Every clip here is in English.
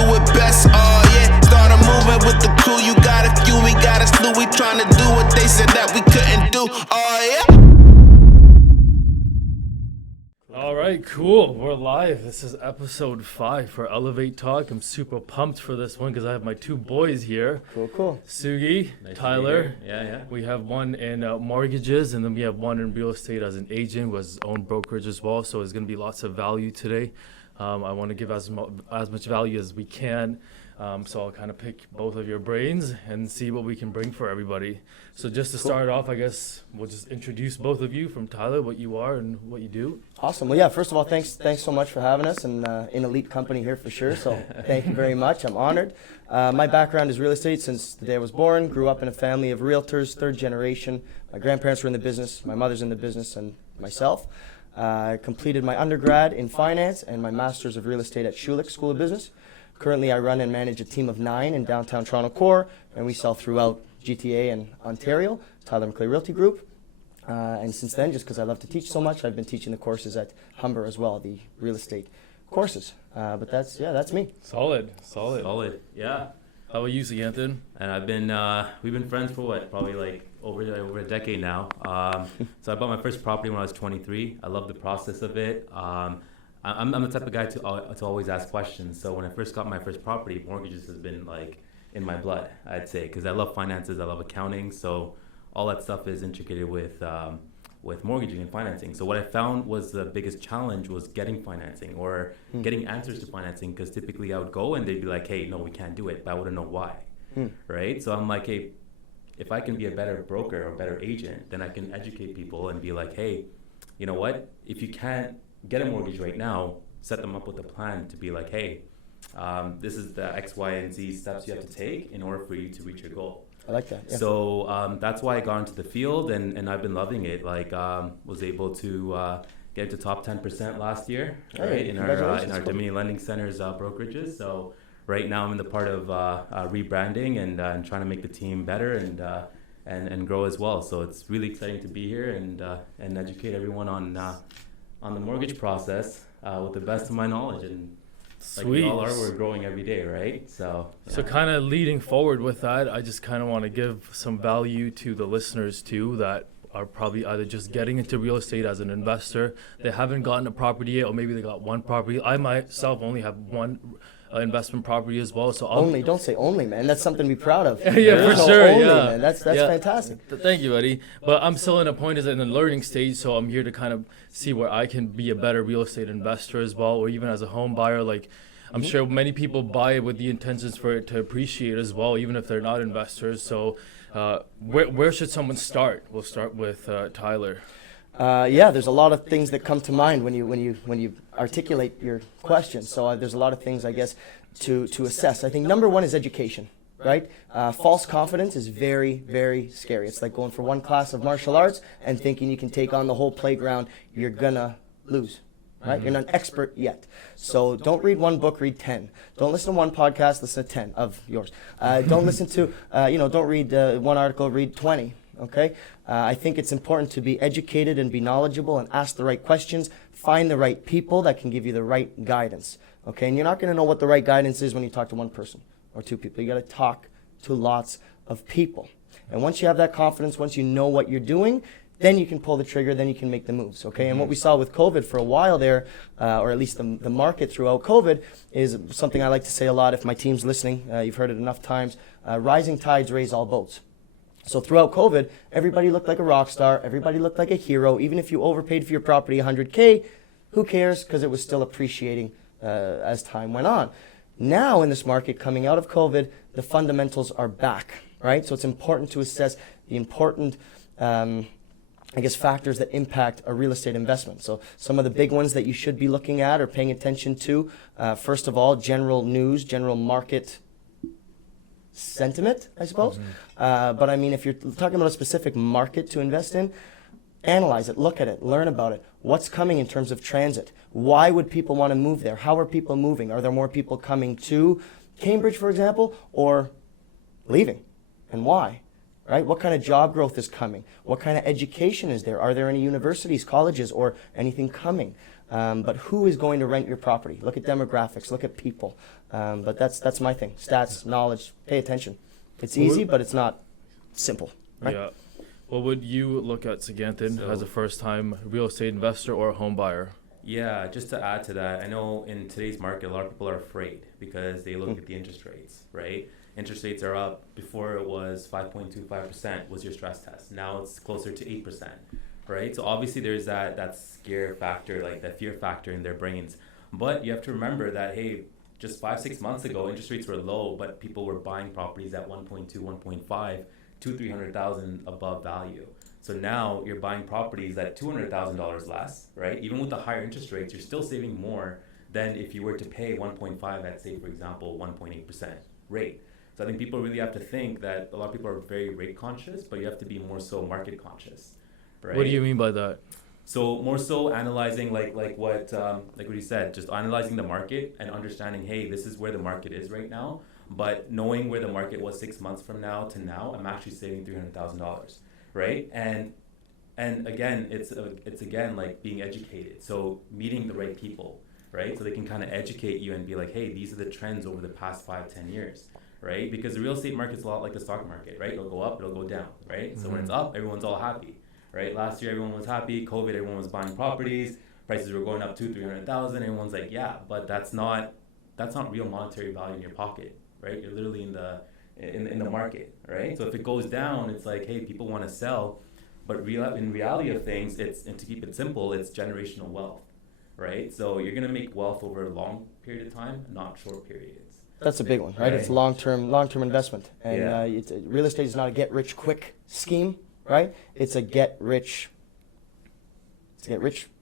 do it best, oh yeah. Started moving with the crew, you got a few, we got a slew. We tryna do what they said that we couldn't do, oh yeah. All right, cool. We're live. This is episode 5 for Elevate Talk. I'm super pumped for this one because I have my two boys here. Cool. Sugi, Nice Tyler. Yeah. We have one in mortgages, and then we have one in real estate as an agent with his own brokerage as well. So there's going to be lots of value today. I want to give as much value as we can. So I'll kind of pick both of your brains and see what we can bring for everybody. So just to start off, I guess we'll just introduce both of you from Tyler, what you are and what you do. Awesome. Well, yeah, first of all, thanks so much for having us, and in elite company here for sure. So thank you very much. I'm honored. My background is real estate since the day I was born. Grew up in a family of realtors, third generation. My grandparents were in the business, my mother's in the business, and myself. I completed my undergrad in finance and my master's of real estate at Schulich School of Business. Currently, I run and manage a team of 9 in downtown Toronto core, and we sell throughout GTA and Ontario, Tyler McLay Realty Group. And since then, just because I love to teach so much, I've been teaching the courses at Humber as well, the real estate courses. But that's me. Solid. Yeah. How about you, Suganthan? And we've been friends for probably like over a decade now. So I bought my first property when I was 23. I love the process of it. I'm the type of guy to always ask questions. So when I first got my first property, mortgages has been like in my blood, I'd say, because I love finances, I love accounting. So all that stuff is integrated with mortgaging and financing. So what I found was the biggest challenge was getting financing or getting answers to financing, because typically I would go and they'd be like, hey, no, we can't do it, but I wouldn't know why, right? So I'm like, hey, if I can be a better broker or better agent, then I can educate people and be like, hey, you know what, if you can't get a mortgage right now, set them up with a plan to be like, hey, this is the X, Y, and Z steps you have to take in order for you to reach your goal. I like that. Yeah. So that's why I got into the field, and I've been loving it. Like, was able to get into top 10% last year, right, in our Dominion Lending Center's brokerages. So right now I'm in the part of rebranding and trying to make the team better and grow as well. So it's really exciting to be here and educate everyone on the mortgage process with the best of my knowledge. And like we all are, we're growing every day, right? So kind of leading forward with that, I just kind of want to give some value to the listeners too that are probably either just getting into real estate as an investor. They haven't gotten a property yet, or maybe they got one property. I myself only have one investment property as well. So don't say only, man. That's something to be proud of. Yeah, for sure. Only, yeah, man. That's fantastic. Thank you, Eddie. But I'm still in a point, is in the learning stage, so I'm here to kind of see where I can be a better real estate investor as well, or even as a home buyer. Like, I'm sure many people buy it with the intentions for it to appreciate as well, even if they're not investors. So where should someone start? We'll start with Tyler. There's a lot of things that come to mind when you articulate your question. So there's a lot of things, I guess, to assess. I think number one is education, right? False confidence is very, very scary. It's like going for one class of martial arts and thinking you can take on the whole playground. You're gonna lose. Right? You're not an expert yet. So don't read one book, read 10. Don't listen to one podcast, listen to 10 of yours. Don't listen to, don't read one article, read 20. Okay? I think it's important to be educated and be knowledgeable and ask the right questions. Find the right people that can give you the right guidance. Okay? And you're not going to know what the right guidance is when you talk to one person or two people. You got to talk to lots of people. And once you have that confidence, once you know what you're doing, then you can pull the trigger, then you can make the moves, okay? And what we saw with COVID for a while there, or at least the market throughout COVID, is something I like to say a lot if my team's listening. You've heard it enough times. Rising tides raise all boats. So throughout COVID, everybody looked like a rock star. Everybody looked like a hero. Even if you overpaid for your property $100K, who cares? Because it was still appreciating as time went on. Now in this market, coming out of COVID, the fundamentals are back, right? So it's important to assess the important factors that impact a real estate investment. So some of the big ones that you should be looking at or paying attention to, first of all, general news, general market sentiment, I suppose. But I mean, if you're talking about a specific market to invest in, analyze it, look at it, learn about it. What's coming in terms of transit? Why would people want to move there? How are people moving? Are there more people coming to Cambridge, for example, or leaving? And why? right? What kind of job growth is coming? What kind of education is there? Are there any universities, colleges, or anything coming? But who is going to rent your property? Look at demographics, look at people. But that's my thing. Stats, knowledge, pay attention. It's easy, but it's not simple, right? Yeah. What would you look at, Suganthan, as a first-time real estate investor or a home buyer? Yeah, just to add to that, I know in today's market, a lot of people are afraid because they look at the interest rates, right? Interest rates are up. Before it was 5.25% was your stress test. Now it's closer to 8%, right? So obviously there's that scare factor, like that fear factor in their brains. But you have to remember that, hey, just 5-6 months ago, interest rates were low, but people were buying properties at 1.2, 1.5, to 300,000 above value. So now you're buying properties at $200,000 less, right? Even with the higher interest rates, you're still saving more than if you were to pay 1.5 at, say, for example, 1.8% rate. So I think people really have to think that a lot of people are very rate conscious, but you have to be more so market conscious, right? What do you mean by that? So more so analyzing like what you said, just analyzing the market and understanding, hey, this is where the market is right now. But knowing where the market was 6 months from now to now, I'm actually saving $300,000, right? And again, it's again like being educated. So meeting the right people, right? So they can kind of educate you and be like, hey, these are the trends over the past 5-10 years, right? Because the real estate market's a lot like the stock market, right? It'll go up, it'll go down, right? So when it's up, everyone's all happy, right? Last year, everyone was happy. COVID, everyone was buying properties. Prices were going up 200,000-300,000. Everyone's like, yeah, but that's not real monetary value in your pocket, right? You're literally in the market, right? So if it goes down, it's like, hey, people want to sell, but in reality of things, and to keep it simple, it's generational wealth, right? So you're gonna make wealth over a long period of time, not short periods. That's a big one, right? It's a long-term investment, and real estate is not a get-rich-quick scheme, right? It's a get-rich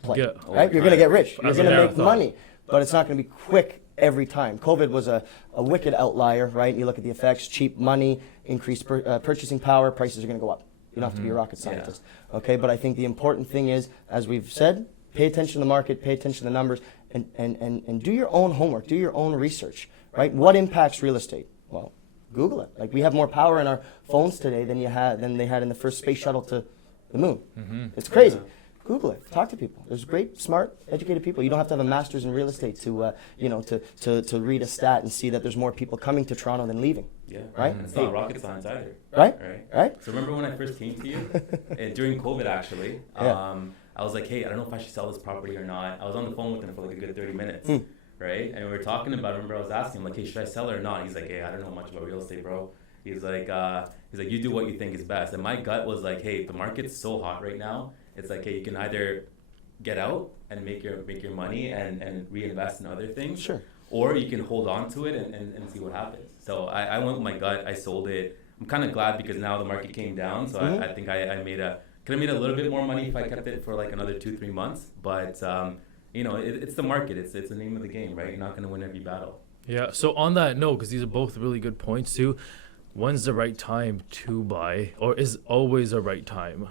play, right? You're gonna get rich, you're gonna make money, but it's not gonna be quick every time. COVID was a wicked outlier, right? You look at the effects: cheap money, increased purchasing power, prices are gonna go up. You don't have to be a rocket scientist, okay? But I think the important thing is, as we've said, pay attention to the market, pay attention to the numbers, and do your own homework, do your own research, right? What impacts real estate? Well, Google it. Like, we have more power in our phones today than they had in the first space shuttle to the moon. It's crazy. Google it. Talk to people. There's great, smart, educated people. You don't have to have a master's in real estate to read a stat and see that there's more people coming to Toronto than leaving. Yeah. Right. It's not rocket science either. Right. So remember when I first came to you, during COVID actually, I was like, hey, I don't know if I should sell this property or not. I was on the phone with him for like a good 30 minutes, right? And we were talking about it. Remember, I was asking him, like, hey, should I sell it or not? He's like, hey, I don't know much about real estate, bro. He's like, you do what you think is best. And my gut was like, hey, the market's so hot right now. It's like, hey, you can either get out and make your money and reinvest in other things, sure, or you can hold on to it and see what happens. So I went with my gut. I sold it. I'm kind of glad because now the market came down. So I think I could have made a little bit more money if I kept it for like another 2-3 months. But it's the market. It's the name of the game, right? You're not going to win every battle. Yeah. So on that note, because these are both really good points too, when's the right time to buy, or is always a right time?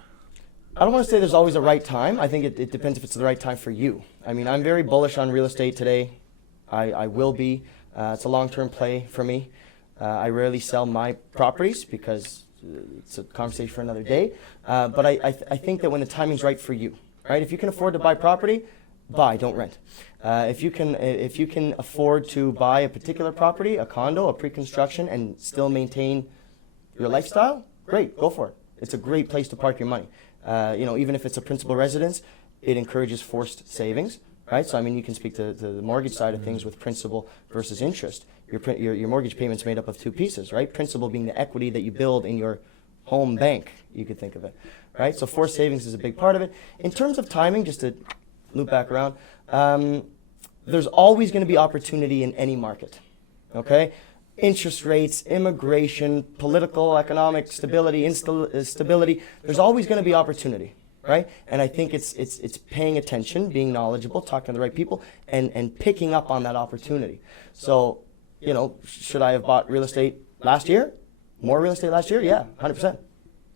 I don't want to say there's always a right time. I think it depends if it's the right time for you. I mean, I'm very bullish on real estate today. I will be. It's a long-term play for me. I rarely sell my properties because it's a conversation for another day. But I think that when the timing's right for you, right? If you can afford to buy property, buy, don't rent. If you can afford to buy a particular property, a condo, a pre-construction, and still maintain your lifestyle, great, go for it. It's a great place to park your money. Even if it's a principal residence, it encourages forced savings, right? So, I mean, you can speak to the mortgage side of things with principal versus interest. Your mortgage payment's made up of two pieces, right? Principal being the equity that you build in your home bank, you could think of it, right? So forced savings is a big part of it. In terms of timing, just to loop back around, there's always going to be opportunity in any market, okay? Interest rates, immigration, political, economic stability, instability, there's always going to be opportunity, right? And I think it's paying attention, being knowledgeable, talking to the right people, and picking up on that opportunity. So, should I have bought real estate last year? More real estate last year? Yeah, 100%.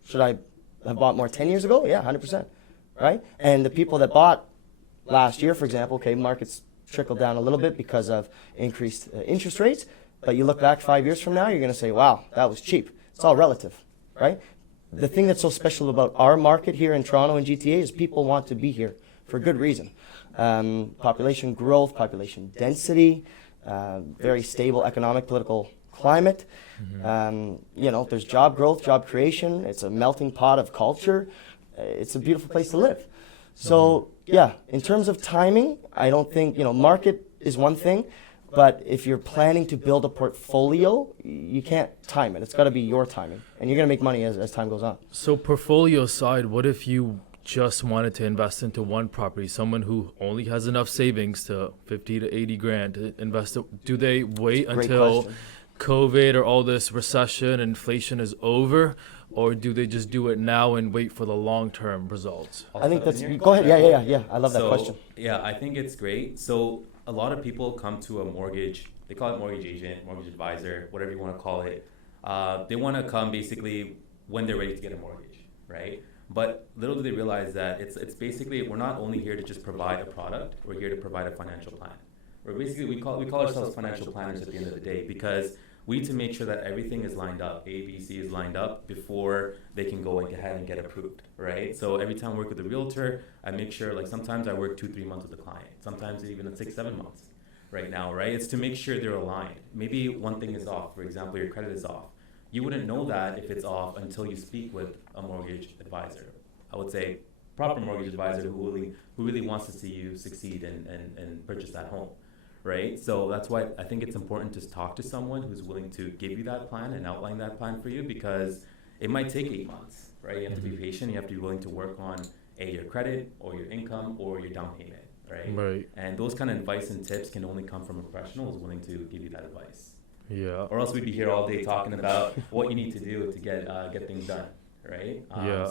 Should I have bought more 10 years ago? Yeah, 100%, right? And the people that bought last year, for example, okay, markets trickled down a little bit because of increased interest rates, but you look back 5 years from now, you're going to say, wow, that was cheap. It's all relative, right? the thing that's so special about our market here in Toronto and GTA is people want to be here for good reason. Population growth, population density, very stable economic, political climate. There's job growth, job creation. It's a melting pot of culture. It's a beautiful place to live. So yeah, in terms of timing, I don't think, market is one thing, but if you're planning to build a portfolio, you can't time it. It's got to be your timing, and you're going to make money as time goes on. So portfolio side, what if you just wanted to invest into one property, someone who only has enough savings to 50 to 80 grand to invest? Do they wait until COVID or all this recession, inflation is over, or do they just do it now and wait for the long-term results? I think that's, go ahead. Yeah. I love that question. Yeah, I think it's great. So a lot of people come to a mortgage, they call it mortgage agent, mortgage advisor, whatever you want to call it. They want to come basically when they're ready to get a mortgage, right? But little do they realize that it's basically, we're not only here to just provide a product, we're here to provide a financial plan. We're basically, we call ourselves financial planners at the end of the day, because we need to make sure that everything is lined up, A, B, C is lined up before they can go ahead and get approved, right? So every time I work with a realtor, I make sure, like sometimes I work 2-3 months with the client, sometimes even 6-7 months right now, right? It's to make sure they're aligned. Maybe one thing is off, for example, your credit is off. You wouldn't know that if it's off until you speak with a mortgage advisor. I would say proper mortgage advisor who really wants to see you succeed and purchase that home. Right? So that's why I think it's important to talk to someone who's willing to give you that plan and outline that plan for you, because it might take 8 months, right? You have to be patient. You have to be willing to work on your credit or your income or your down payment, right? Right. And those kind of advice and tips can only come from a professional who's willing to give you that advice. Yeah. Or else we'd be here all day talking about what you need to do to get things done, right?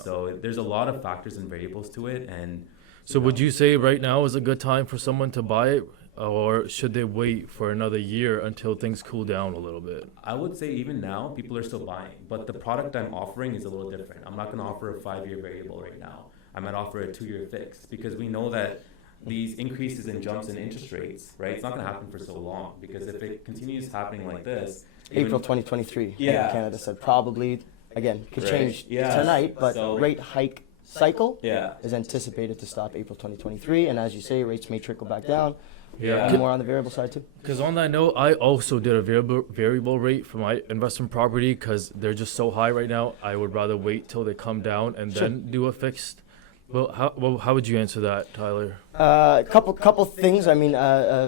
So there's a lot of factors and variables to it. And so would you say right now is a good time for someone to buy it? Or should they wait for another year until things cool down a little bit? I would say even now, people are still buying. But the product I'm offering is a little different. I'm not going to offer a 5-year variable right now. I might offer a 2-year fix, because we know that these increases and jumps in interest rates, right, it's not going to happen for so long. Because if it continues happening like this... April 2023, Canada said probably, again, could change tonight, but rate hike cycle is anticipated to stop April 2023. And as you say, rates may trickle back down. More on the variable side too. Because on that note, I also did a variable rate for my investment property, because they're just so high right now. I would rather wait till they come down and then do a fixed. Well, how would you answer that, Tyler? Couple things. I mean,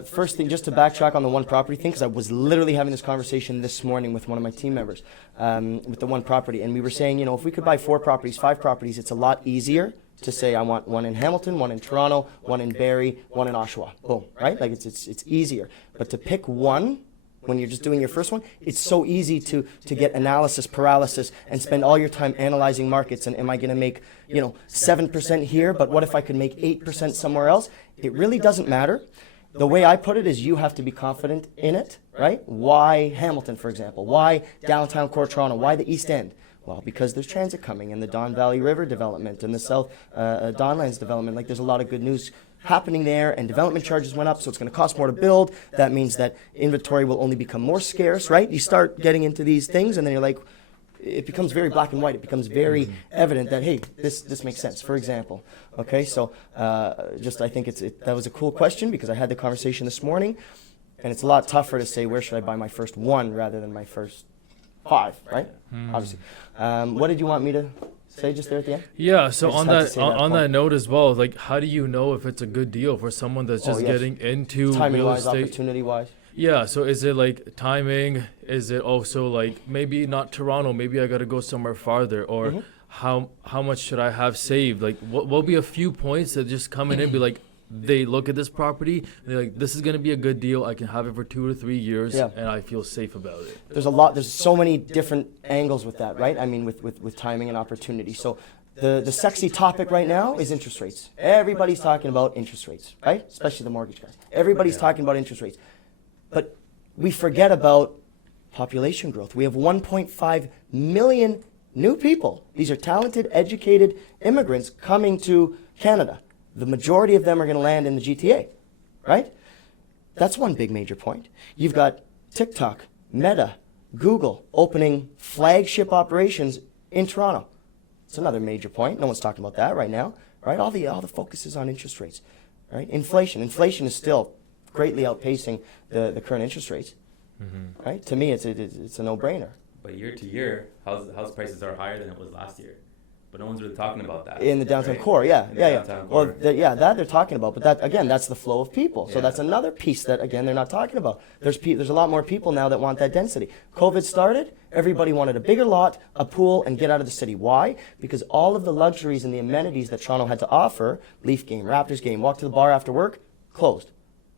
first thing, just to backtrack on the one property thing, because I was literally having this conversation this morning with one of my team members with the one property, and we were saying, if we could buy 4 properties, 5 properties, it's a lot easier to say I want one in Hamilton, one in Toronto, one in Barrie, one in Oshawa. Boom, right? Like it's easier. But to pick one when you're just doing your first one, it's so easy to get analysis paralysis and spend all your time analyzing markets. And am I going to make 7% here? But what if I could make 8% somewhere else? It really doesn't matter. The way I put it is you have to be confident in it, right? Why Hamilton, for example? Why downtown core Toronto? Why the East End? Well, because there's transit coming, and the Don Valley River development and the South Donlands development. Like, there's a lot of good news happening there, and development charges went up, so it's going to cost more to build. That means that inventory will only become more scarce, right? You start getting into these things, and then you're like, it becomes very black and white. It becomes very evident that, hey, this makes sense, for example. Okay, so I think that was a cool question, because I had the conversation this morning, and it's a lot tougher to say, where should I buy my first one rather than my first 5, right? Obviously. What did you want me to say just there at the end? Yeah, so on that note as well, like, how do you know if it's a good deal for someone that's just getting into real estate? Opportunity-wise. Yeah, so is it like timing? Is it also like maybe not Toronto, maybe I got to go somewhere farther? Or how much should I have saved? Like, what will be a few points that just come in and be like, they look at this property, and they're like, this is going to be a good deal. I can have it for 2 or 3 years, and I feel safe about it. There's so many different angles with that, right? I mean, with timing and opportunity. So the sexy topic right now is interest rates. Everybody's talking about interest rates, right? Especially the mortgage guys. Everybody's talking about interest rates. But we forget about population growth. We have 1.5 million new people. These are talented, educated immigrants coming to Canada. The majority of them are going to land in the GTA, right? That's one big major point. You've got TikTok, Meta, Google opening flagship operations in Toronto. It's another major point. No one's talking about that right now, right? All the focus is on interest rates, right? Inflation is still greatly outpacing the current interest rates, right? To me, it's a no-brainer. But year to year, house prices are higher than it was last year. But no one's really talking about that. In the downtown right? core, yeah. Downtown Well, core. that they're talking about, but that again, that's the flow of people. So Yeah. that's another piece that again they're not talking about. There's a lot more people now that want that density. COVID started, everybody wanted a bigger lot, a pool, and get out of the city. Why? Because all of the luxuries and the amenities that Toronto had to offer, Leaf game, Raptors game, walk to the bar after work, closed.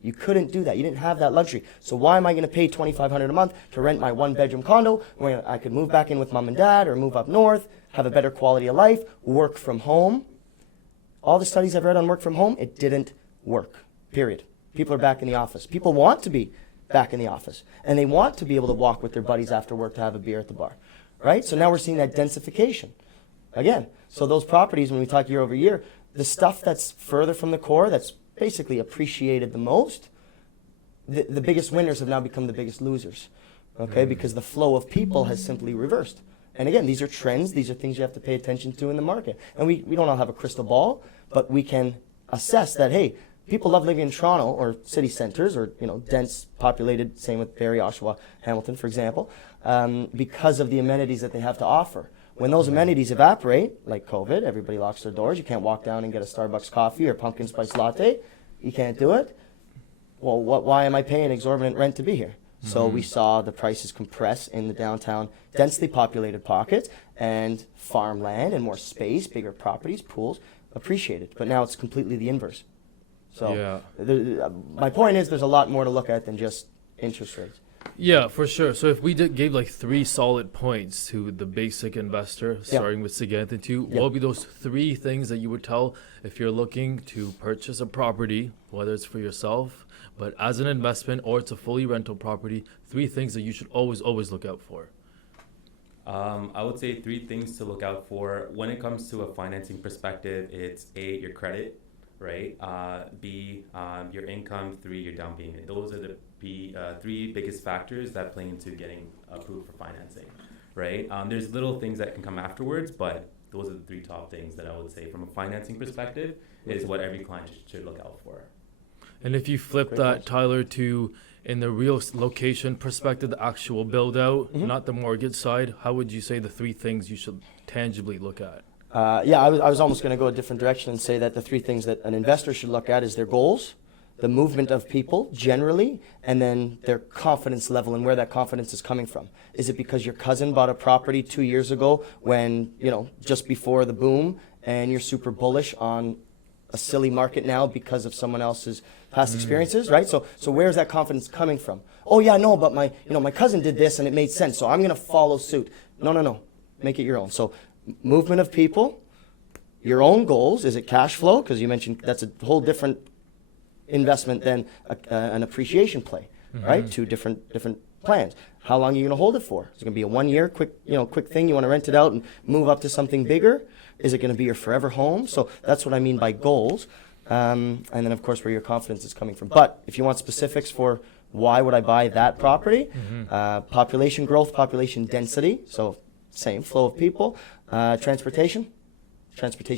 You couldn't do that. You didn't have that luxury. So why am I going to pay $2,500 a month to rent my one-bedroom condo where I could move back in with mom and dad or move up north, have a better quality of life, work from home? All the studies I've read on work from home, it didn't work, period. People are back in the office. People want to be back in the office, and they want to be able to walk with their buddies after work to have a beer at the bar, right? So now we're seeing that densification. Again, so those properties, when we talk year over year, the stuff that's further from the core, that's basically appreciated the most, the biggest winners have now become the biggest losers, okay? Because the flow of people has simply reversed. And again, these are trends, these are things you have to pay attention to in the market. And we don't all have a crystal ball, but we can assess that, hey, people love living in Toronto or city centers or, dense populated, same with Barrie, Oshawa, Hamilton, for example, because of the amenities that they have to offer. When those amenities evaporate, like COVID, everybody locks their doors. You can't walk down and get a Starbucks coffee or pumpkin spice latte. You can't do it. Well, why am I paying exorbitant rent to be here? So we saw the prices compress in the downtown densely populated pockets, and farmland and more space, bigger properties, pools, appreciated. But now it's completely the inverse. So my point is there's a lot more to look at than just interest rates. Yeah, for sure. So if we gave like 3 solid points to the basic investor, starting with Suganthan too, what would be those 3 things that you would tell if you're looking to purchase a property, whether it's for yourself, but as an investment or it's a fully rental property, 3 things that you should always look out for? I would say 3 things to look out for when it comes to a financing perspective. It's A, your credit, right? B, your income. 3, your down payment. Those are the 3 biggest factors that play into getting approved for financing, right? There's little things that can come afterwards, but those are the 3 top things that I would say from a financing perspective is what every client should look out for. And if you flip that, Tyler, to in the real location perspective, the actual build out, not the mortgage side, how would you say the 3 things you should tangibly look at? I was almost going to go a different direction and say that the 3 things that an investor should look at is their goals, the movement of people generally, and then their confidence level and where that confidence is coming from. Is it because your cousin bought a property 2 years ago when, just before the boom, and you're super bullish on a silly market now because of someone else's past experiences, right? So where's that confidence coming from? Oh yeah, no, but my cousin did this and it made sense, so I'm going to follow suit. No. Make it your own. So movement of people, your own goals. Is it cash flow? Because you mentioned that's a whole different investment than an appreciation play, right? 2 different plans. How long are you going to hold it for? Is it going to be a 1 year quick thing? You want to rent it out and move up to something bigger? Is it going to be your forever home? So that's what I mean by goals. And then of course where your confidence is coming from. But if you want specifics for why would I buy that property, population growth, population density. So same flow of people, transportation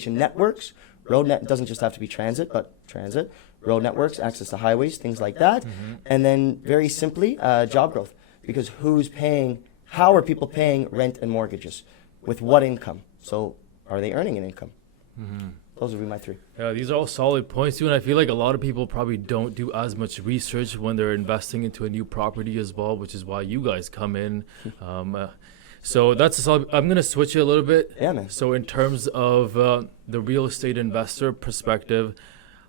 networks. Road net doesn't just have to be transit, but transit, road networks, access to highways, things like that. And then very simply, job growth. Because how are people paying rent and mortgages? With what income? So are they earning an income? Those would be my 3. Yeah, these are all solid points too, and I feel like a lot of people probably don't do as much research when they're investing into a new property as well, which is why you guys come in. So that's a solid. I'm gonna switch it a little bit. Yeah, man. So in terms of the real estate investor perspective,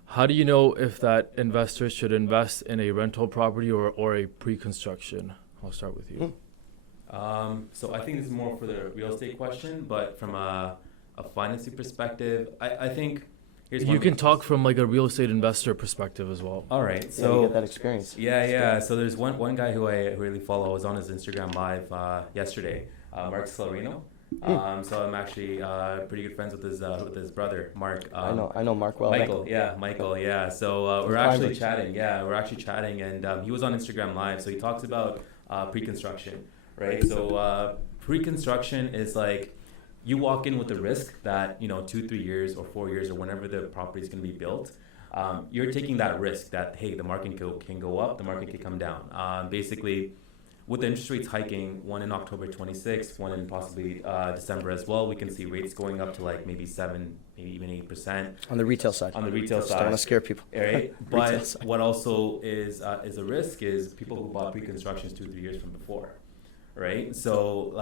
how do you know if that investor should invest in a rental property or a pre-construction? I'll start with you. So I think this is more for the real estate question, but from a financing perspective, I think You can talk from like a real estate investor perspective as well. All right, So so you get that experience. yeah. So there's one guy who I really follow. I was on his Instagram live yesterday, Mark Celerino. So I'm actually pretty good friends with his brother Mark. I know Mark well. Michael, yeah. So we're actually chatting. Yeah, we're actually chatting, and he was on Instagram live. So he talks about pre-construction, right? So pre-construction is like you walk in with the risk that, 2-3 years or 4 years or whenever the property is going to be built, you're taking that risk that, hey, the market can go up, the market can come down. Basically, with the interest rates hiking, one in October 26th, one in possibly December as well, we can see rates going up to like maybe 7, maybe even 8%. On the retail side. On the retail Just side. don't want to scare people. Right? But what also is a risk is people who bought pre-constructions 2-3 years from before. Right? So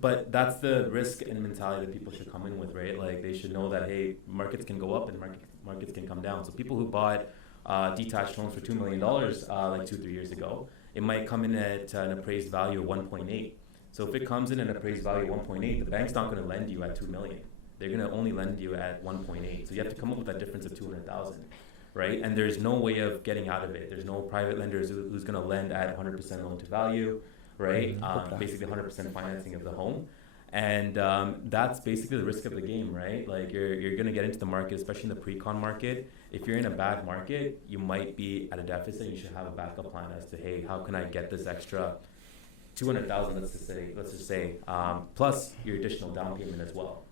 but that's the risk and mentality that people should come in with, right? Like they should know that, hey, markets can go up and markets can come down. So people who bought detached homes for $2 million like 2-3 years ago, it might come in at an appraised value of 1.8. So if it comes in an appraised value of 1.8, the bank's not going to lend you at 2 million. They're going to only lend you at 1.8. So you have to come up with that difference of 200,000, right? And there's no way of getting out of it. There's no private lenders who's going to lend at 100% loan to value, right? Basically 100% financing of the home. And that's basically the risk of the game, right? Like you're going to get into the market, especially in the pre-con market. If you're in a bad market, you might be at a deficit. You should have a backup plan as to, hey, how can I get this extra 200,000, let's just say, plus your additional down payment as well,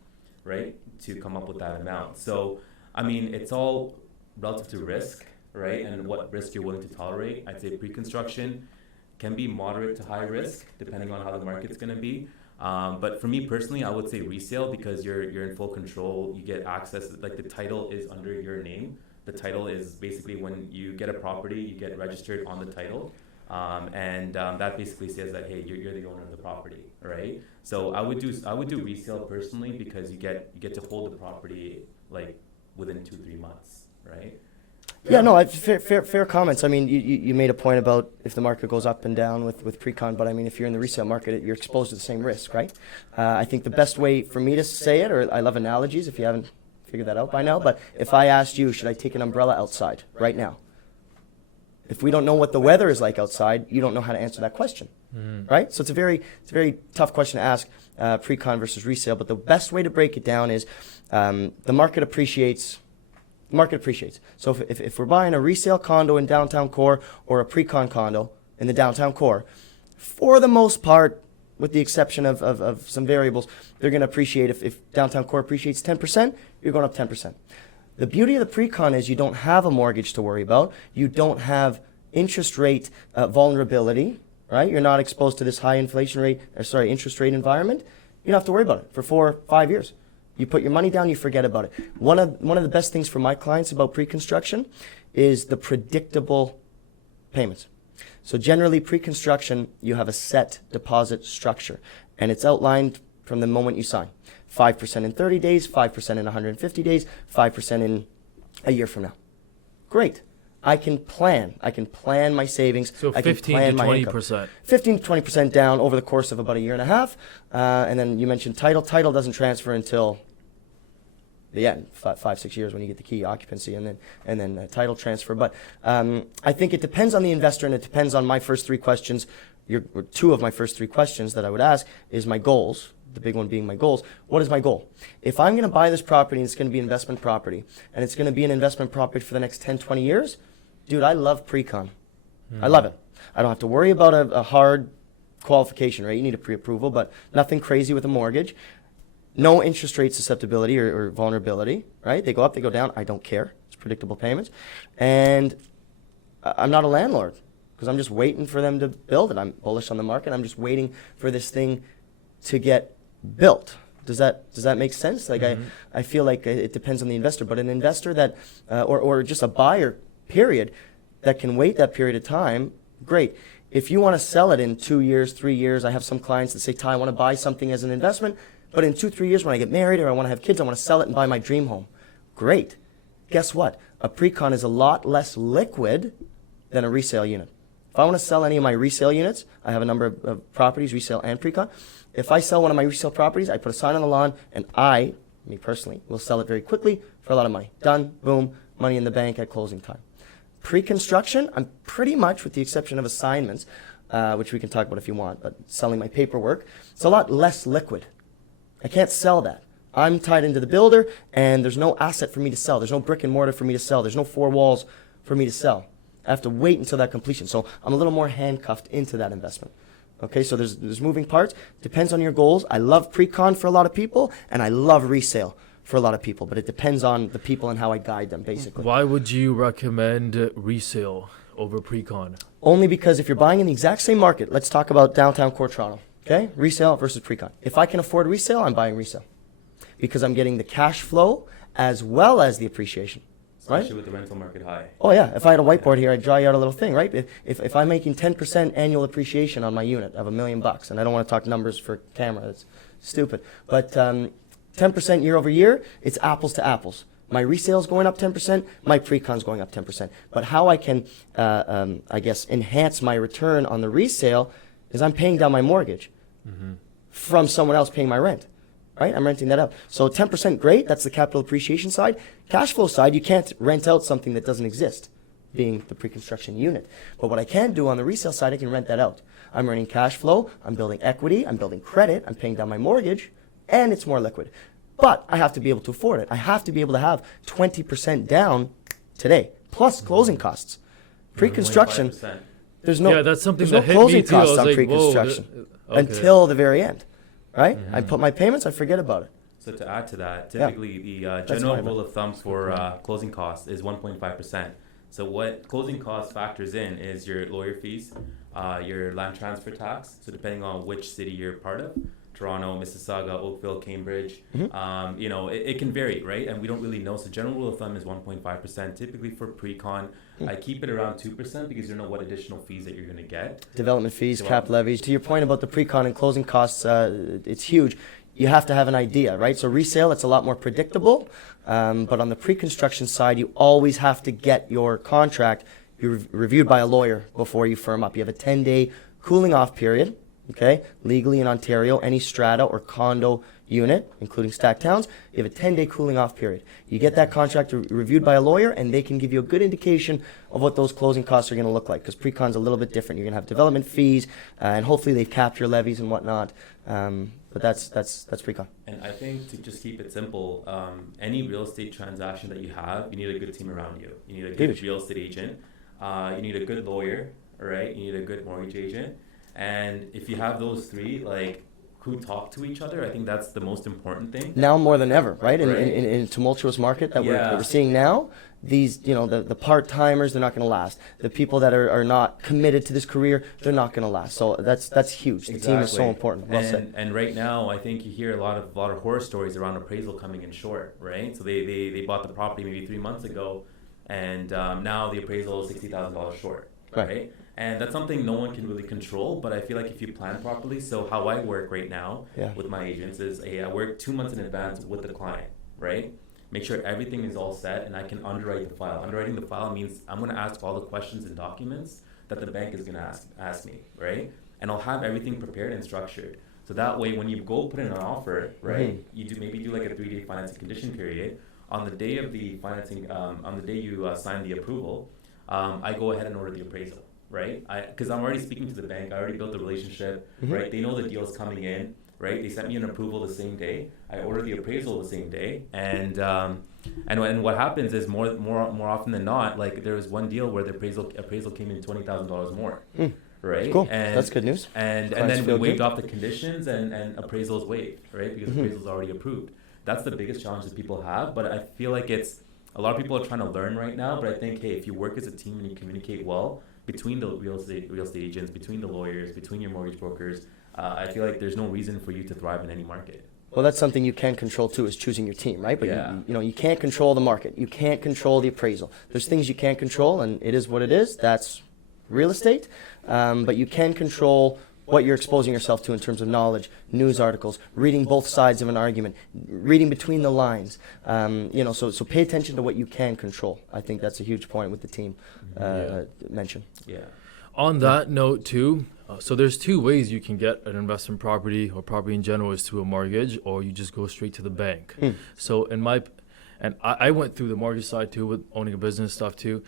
right? To come up with that amount. So, I mean, it's all relative to risk, right? And what risk you're willing to tolerate. I'd say pre-construction can be moderate to high risk, depending on how the market's going to be. But for me personally, I would say resale because you're in full control. You get access, like the title is under your name. The title is basically when you get a property, you get registered on the title. And that basically says that, hey, you're the owner of the property, right? So I would do resale personally because you get to hold the property like within 2-3 months, right? Yeah, no, fair comments. I mean, you made a point about if the market goes up and down with pre-con, but I mean, if you're in the resale market, you're exposed to the same risk, right? I think the best way for me to say it, or I love analogies if you haven't figured that out by now, but if I asked you, should I take an umbrella outside right now? If we don't know what the weather is like outside, you don't know how to answer that question, right? So it's a very tough question to ask, pre-con versus resale, but the best way to break it down is the market appreciates. The market appreciates. So if we're buying a resale condo in downtown core or a pre-con condo in the downtown core, for the most part, with the exception of some variables, they're going to appreciate. If downtown core appreciates 10%, you're going up 10%. The beauty of the pre-con is you don't have a mortgage to worry about. You don't have interest rate vulnerability, right? You're not exposed to this high interest rate environment. You don't have to worry about it for 4 or 5 years. You put your money down, you forget about it. One of the best things for my clients about pre-construction is the predictable payments. So generally, pre-construction, you have a set deposit structure, and it's outlined from the moment you sign. 5% in 30 days, 5% in 150 days, 5% in a year from now. Great. I can plan my savings. So I can 15 plan to my 20%. 15 to 20% down over the course of about a year and a half. And then you mentioned title. Title doesn't transfer until the end, 5-6 years when you get the key occupancy and then title transfer. But I think it depends on the investor, and it depends on my first 3 questions. Two of my first 3 questions that I would ask is my goals. The big one being my goals. What is my goal? If I'm going to buy this property and it's going to be an investment property, and it's going to be an investment property for the next 10, 20 years, dude, I love pre-con. I love it. I don't have to worry about a hard qualification, right? You need a pre-approval, but nothing crazy with a mortgage. No interest rate susceptibility or vulnerability, right? They go up, they go down. I don't care. It's predictable payments. And I'm not a landlord because I'm just waiting for them to build it. I'm bullish on the market. I'm just waiting for this thing to get built. Does that make sense? Like I feel like it depends on the investor, but an investor that or just a buyer, period, that can wait that period of time, great. If you want to sell it in 2 years, 3 years, I have some clients that say, Ty, I want to buy something as an investment, but in 2-3 years when I get married or I want to have kids, I want to sell it and buy my dream home. Great. Guess what? A pre-con is a lot less liquid than a resale unit. If I want to sell any of my resale units, I have a number of properties, resale and pre-con. If I sell one of my resale properties, I put a sign on the lawn, and me personally, will sell it very quickly for a lot of money. Done, boom, money in the bank at closing time. Pre-construction, I'm pretty much, with the exception of assignments, which we can talk about if you want, but selling my paperwork, it's a lot less liquid. I can't sell that. I'm tied into the builder, and there's no asset for me to sell. There's no brick and mortar for me to sell. There's no 4 walls for me to sell. I have to wait until that completion. So I'm a little more handcuffed into that investment. Okay, so there's moving parts. Depends on your goals. I love pre-con for a lot of people, and I love resale for a lot of people, but it depends on the people and how I guide them, basically. Why would you recommend resale over pre-con? Only because if you're buying in the exact same market, let's talk about downtown core Toronto, okay? Resale versus pre-con. If I can afford resale, I'm buying resale because I'm getting the cash flow as well as the appreciation, right? Especially with the rental market high. Oh yeah, if I had a whiteboard here, I'd draw you out a little thing, right? If I'm making 10% annual appreciation on my unit of $1 million, and I don't want to talk numbers for camera, it's stupid, but 10% year over year, it's apples to apples. My resale's going up 10%, my pre-con's going up 10%. But how I can, I guess, enhance my return on the resale is I'm paying down my mortgage from someone else paying my rent, right? I'm renting that out. So 10%, great, that's the capital appreciation side. Cash flow side, you can't rent out something that doesn't exist, being the pre-construction unit. But what I can do on the resale side, I can rent that out. I'm earning cash flow, I'm building equity, I'm building credit, I'm paying down my mortgage, and it's more liquid. But I have to be able to afford it. I have to be able to have 20% down today, plus closing costs. Pre-construction, 25%. there's no, Yeah, that's something there's no that hit me closing too. I costs was on like, pre-construction whoa, okay. until the very end, right? I put my payments, I forget about it. So to add to that, Yeah. typically the That's general fine, rule of thumb for closing costs is 1.5%. So what closing costs factors in is your lawyer fees, your land transfer tax. So depending on which city you're part of, Toronto, Mississauga, Oakville, Cambridge, you know, it can vary, right? And we don't really know. So general rule of thumb is 1.5%. Typically for pre-con, I keep it around 2% because you don't know what additional fees that you're going to get. Development fees, cap levies. To your point about the pre-con and closing costs, it's huge. You have to have an idea, right? So resale, it's a lot more predictable. But on the pre-construction side, you always have to get your contract reviewed by a lawyer before you firm up. You have a 10-day cooling off period. Okay, legally in Ontario, any strata or condo unit, including stacked towns, you have a 10-day cooling off period. You get that contract reviewed by a lawyer, and they can give you a good indication of what those closing costs are going to look like, because pre-con's a little bit different. You're going to have development fees, and hopefully they've capped your levies and whatnot. But that's pre-con. And I think to just keep it simple, any real estate transaction that you have, you need a good team around you. You need a good real estate agent. You need a good lawyer, right? You need a good mortgage agent. And if you have those three, like, who talk to each other, I think that's the most important thing. Now more than ever, right? In a tumultuous market that we're seeing now, these, you know, the part-timers, they're not going to last. The people that are not committed to this career, they're not going to last. So that's huge. The team is so important. Well said. And right now, I think you hear a lot of horror stories around appraisal coming in short, right? So they bought the property maybe 3 months ago, and now the appraisal is $60,000 short, right? And that's something no one can really control, but I feel like if you plan properly, so how I work right now with my agents is I work 2 months in advance with the client, right? Make sure everything is all set and I can underwrite the file. Underwriting the file means I'm going to ask all the questions and documents that the bank is going to ask me, right? And I'll have everything prepared and structured. So that way when you go put in an offer, right, you do like a 3-day financing condition period. On the day of the financing, on the day you sign the approval, I go ahead and order the appraisal. Right, because I'm already speaking to the bank. I already built the relationship. Right, they know the deal's coming in. Right, they sent me an approval the same day. I ordered the appraisal the same day, and what happens is more often than not, like there was one deal where the appraisal came in $20,000 more. Right, cool. And that's good news. And then we waived off the conditions, and appraisal is waived. Right, because appraisal is already approved. That's the biggest challenge that people have. But I feel like it's a lot of people are trying to learn right now. But I think, hey, if you work as a team and you communicate well between the real estate agents, between the lawyers, between your mortgage brokers, I feel like there's no reason for you to thrive in any market. Well, that's something you can control too, is choosing your team, right? But you know, you can't control the market. You can't control the appraisal. There's things you can't control, and it is what it is. That's real estate. But you can control what you're exposing yourself to in terms of knowledge, news articles, reading both sides of an argument, reading between the lines. You know, so pay attention to what you can control. I think that's a huge point with the team mentioned. Yeah. On that note too, so there's two ways you can get an investment property or property in general, is through a mortgage, or you just go straight to the bank. So I went through the mortgage side too with owning a business stuff too.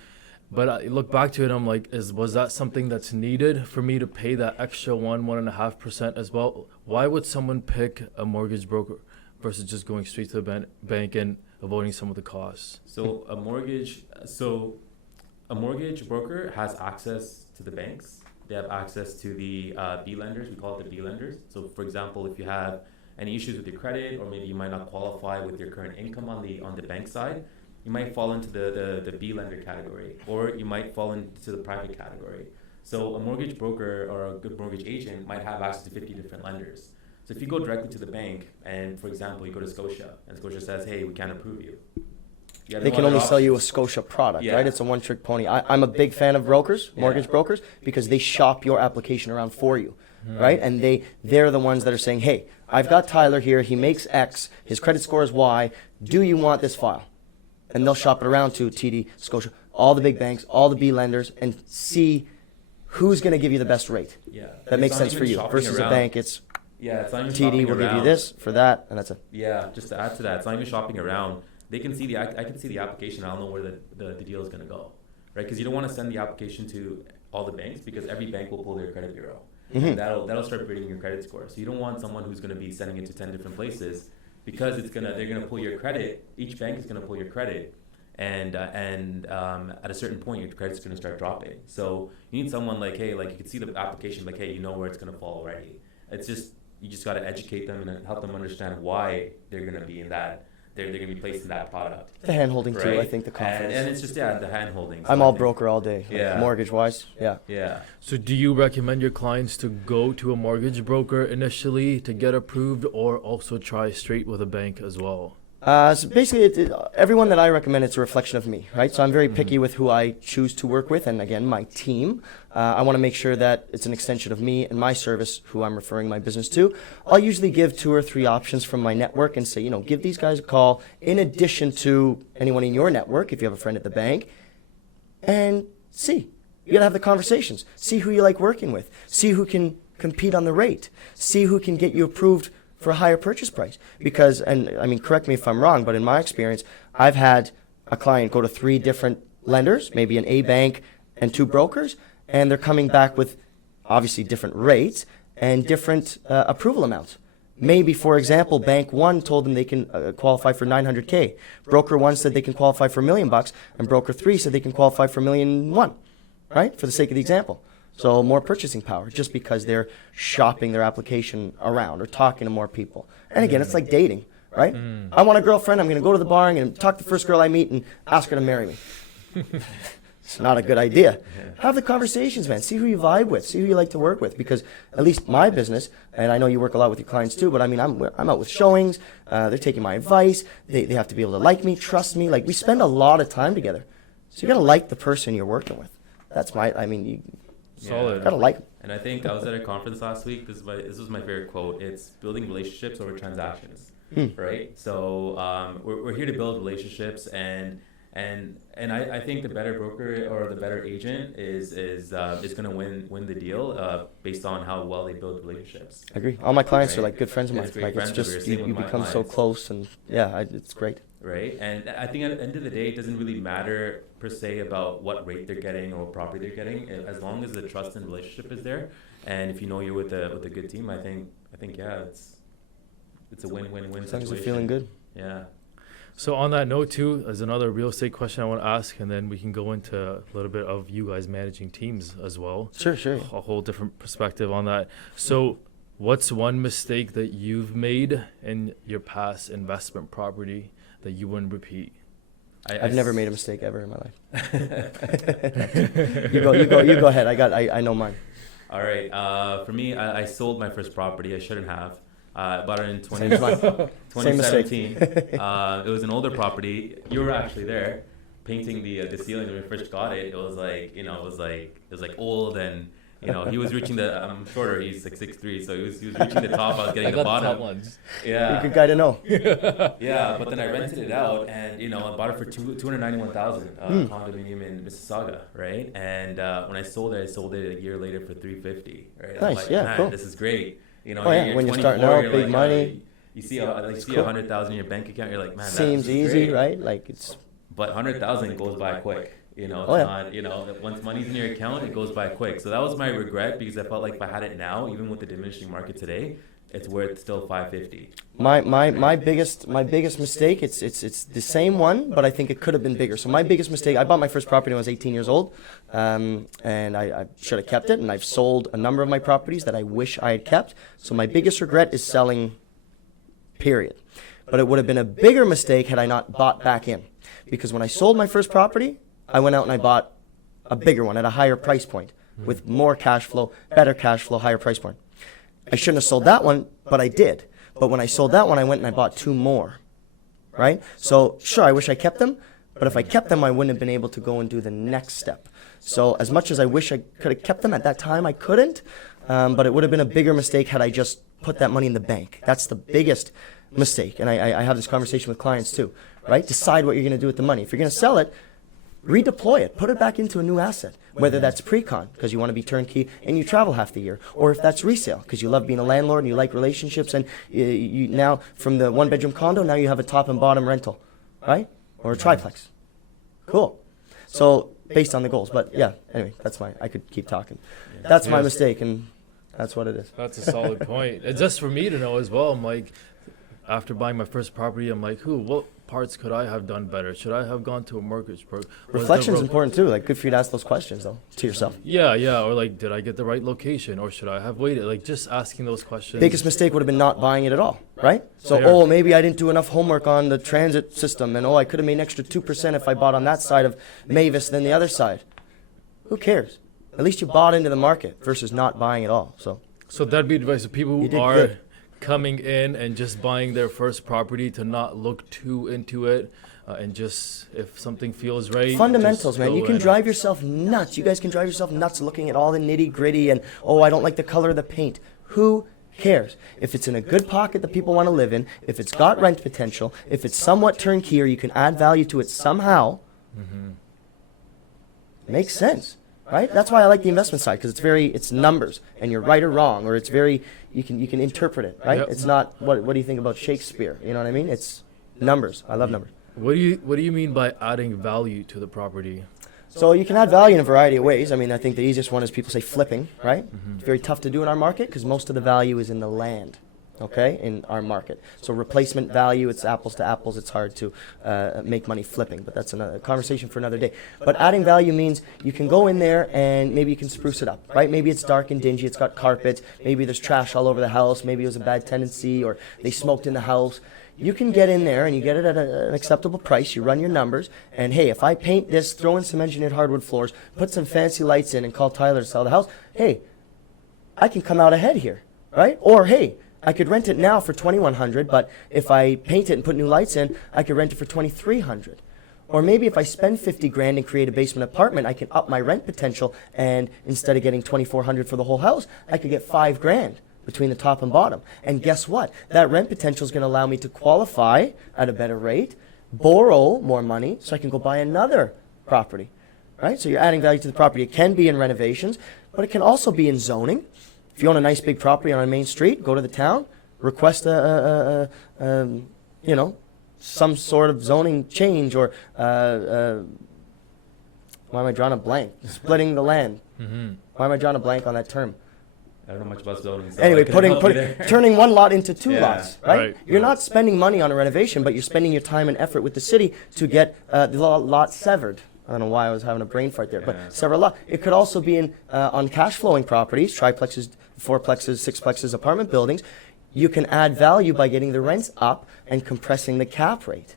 But I look back to it, I'm like, was that something that's needed for me to pay that extra 1.5% as well? Why would someone pick a mortgage broker versus just going straight to the bank and avoiding some of the costs? So a mortgage broker has access to the banks, they have access to the B lenders. We call it the B lenders. So, for example, if you have any issues with your credit, or maybe you might not qualify with your current income on the bank side, you might fall into the B lender category, or you might fall into the private category. So a mortgage broker or a good mortgage agent might have access to 50 different lenders. So if you go directly to the bank, and for example, you go to Scotia, and Scotia says, hey, we can't approve you. They can only sell you a Scotia product, right? It's a one-trick pony. I'm a big fan of brokers, mortgage brokers, because they shop your application around for you, right? And they're the ones that are saying, hey, I've got Tyler here. He makes X. His credit score is Y. Do you want this file? And they'll shop it around to TD, Scotia, all the big banks, all the B lenders, and see who's going to give you the best rate. Yeah. That makes sense for you. Versus a bank, it's it's not even TD will give you this for that, and that's it. Yeah, just to add to that, it's not even shopping around. They can see I can see the application. I don't know where the deal is going to go, right? Because you don't want to send the application to all the banks, because every bank will pull their credit bureau. And that'll start breaking your credit score. So you don't want someone who's going to be sending it to 10 different places, because they're gonna pull your credit. Each bank is gonna pull your credit, and at a certain point, your credit's gonna start dropping. So you need someone like, hey, like you can see the application, like, hey, you know where it's gonna fall already. It's just you just gotta educate them and help them understand why they're gonna be in that. They're gonna be placed in that product. The hand-holding right? too, I think, the confidence. And it's just the hand-holding. So I'm all broker all day, Yeah. mortgage-wise, yeah. Yeah. So do you recommend your clients to go to a mortgage broker initially to get approved, or also try straight with a bank as well? So basically, everyone that I recommend, it's a reflection of me, right? So I'm very picky with who I choose to work with, and again, my team. I want to make sure that it's an extension of me and my service, who I'm referring my business to. I'll usually give 2 or 3 options from my network and say, give these guys a call in addition to anyone in your network, if you have a friend at the bank, and see. You got to have the conversations. See who you like working with. See who can compete on the rate. See who can get you approved for a higher purchase price. Because, and I mean, correct me if I'm wrong, but in my experience, I've had a client go to 3 different lenders, maybe an A bank and 2 brokers, and they're coming back with obviously different rates and different approval amounts. Maybe, for example, bank 1 told them they can qualify for $900K. Broker 1 said they can qualify for $1 million, and broker 3 said they can qualify for $1.1 million, right? For the sake of the example. So more purchasing power, just because they're shopping their application around or talking to more people. And again, it's like dating, right? I want a girlfriend. I'm going to go to the bar. I'm going to talk to the first girl I meet and ask her to marry me. It's not a good idea. Have the conversations, man. See who you vibe with. See who you like to work with. Because at least my business, and I know you work a lot with your clients too, but I mean, I'm out with showings. They're taking my advice. They have to be able to like me, trust me. Like, we spend a lot of time together. So you got to like the person you're working with. That's Solid. gotta like them. And I think I was at a conference last week. This was my favorite quote. It's building relationships over transactions, right? So we're here to build relationships, and I think the better broker or the better agent is going to win the deal based on how well they build relationships. I agree. All my clients Right. are like good friends of mine. It's great Like, it's friends of just yours. you Same with my become so clients. close, and yeah, it's great. Right, and I think at the end of the day, it doesn't really matter per se about what rate they're getting or what property they're getting, as long as the trust and relationship is there. And if you know you're with a good team, I think yeah, it's a win-win-win As long situation. as you're feeling good. Yeah. So on that note too, there's another real estate question I want to ask, and then we can go into a little bit of you guys managing teams as well. Sure. A whole different perspective on that. So what's one mistake that you've made in your past investment property that you wouldn't repeat? I've never made a mistake ever in my life. You go ahead. I know mine. All right. For me, I sold my first property. I shouldn't have. I bought it in Same as mine. 2017. It was an older property. You were actually there, painting the ceiling when we first got it. It was like it was like old, and he was reaching the. I'm shorter. He's like 6'3", so he was reaching the top. I was getting the bottom. ones. Yeah. You're a good guy to know. Yeah, but then I rented it out, and I bought it for $291,000 condominium in Mississauga, right? And when I sold it a year later for $350,000, right? I'm Nice, like, yeah, man, cool. this is great. Yeah, You're when you're 24, starting out, you're big like, money. You see cool. 100,000 in your bank account, you're like, man, Seems this is easy, great. right? Like, it's But 100,000 goes by quick. It's yeah. not, once money's in your account, it goes by quick. So that was my regret, because I felt like if I had it now, even with the diminishing market today, it's worth still 550. My biggest mistake, it's the same one, but I think it could have been bigger. So my biggest mistake, I bought my first property when I was 18 years old, and I should have kept it, and I've sold a number of my properties that I wish I had kept. So my biggest regret is selling, period. But it would have been a bigger mistake had I not bought back in. Because when I sold my first property, I went out and I bought a bigger one at a higher price point with more cash flow, better cash flow, higher price point. I shouldn't have sold that one, but I did. But when I sold that one, I went and I bought 2 more, right? So sure, I wish I kept them, but if I kept them, I wouldn't have been able to go and do the next step. So as much as I wish I could have kept them at that time, I couldn't, but it would have been a bigger mistake had I just put that money in the bank. That's the biggest mistake, and I have this conversation with clients too, right? Decide what you're going to do with the money. If you're going to sell it, redeploy it, put it back into a new asset, whether that's pre-con because you want to be turnkey and you travel half the year, or if that's resale because you love being a landlord and you like relationships, and you now from the 1-bedroom condo, now you have a top and bottom rental, right? Or a triplex. Cool. So based on the goals, but yeah, anyway, I could keep talking. That's my mistake, and that's what it is. That's a solid point. And just for me to know as well, I'm like, after buying my first property, I'm like, what parts could I have done better? Should I have gone to a mortgage broker? Reflection is important too. Like, good for you to ask those questions though to yourself. Yeah. Or like, did I get the right location, or should I have waited? Like, just asking those questions. Biggest mistake would have been not buying it at all, right? So, maybe I didn't do enough homework on the transit system, and I could have made an extra 2% if I bought on that side of Mavis than the other side. Who cares? At least you bought into the market versus not buying at all. So that'd be advice to people You who did are good. coming in and just buying their first property to not look too into it, and just, if something feels right. Fundamentals, just man. go You can in. drive yourself nuts. You guys can drive yourself nuts looking at all the nitty gritty and, I don't like the color of the paint. Who cares? If it's in a good pocket that people want to live in, if it's got rent potential, if it's somewhat turnkey or you can add value to it somehow, makes sense, right? That's why I like the investment side, because it's numbers, and you're right or wrong, or it's very, you can interpret it, right? Yep. It's not, what do you think about Shakespeare? You know what I mean? It's numbers. I love numbers. What do you mean by adding value to the property? So you can add value in a variety of ways. I mean, I think the easiest one is people say flipping, right? It's very tough to do in our market because most of the value is in the land, okay, in our market. So replacement value, it's apples to apples. It's hard to make money flipping, but that's another conversation for another day. But adding value means you can go in there and maybe you can spruce it up, right? Maybe it's dark and dingy. It's got carpet. Maybe there's trash all over the house. Maybe it was a bad tenancy or they smoked in the house. You can get in there and you get it at an acceptable price. You run your numbers, and hey, if I paint this, throw in some engineered hardwood floors, put some fancy lights in, and call Tyler to sell the house, hey, I can come out ahead here, right? Or hey, I could rent it now for $2,100, but if I paint it and put new lights in, I could rent it for $2,300. Or maybe if I spend $50,000 and create a basement apartment, I can up my rent potential, and instead of getting $2,400 for the whole house, I could get $5,000 between the top and bottom. And guess what? That rent potential is going to allow me to qualify at a better rate, borrow more money, so I can go buy another property, right? So you're adding value to the property. It can be in renovations, but it can also be in zoning. If you own a nice big property on a main street, go to the town, request some sort of zoning change, or why am I drawing a blank? Splitting the land. Why am I drawing a blank on that term? I don't know much about zoning. So Anyway, turning one lot into 2 lots, right? Right. You're not spending money on a renovation, but you're spending your time and effort with the city to get the lot severed. I don't know why I was having a brain fart there, but several lot. It could also be in on cash flowing properties, triplexes, fourplexes, sixplexes, apartment buildings. You can add value by getting the rents up and compressing the cap rate.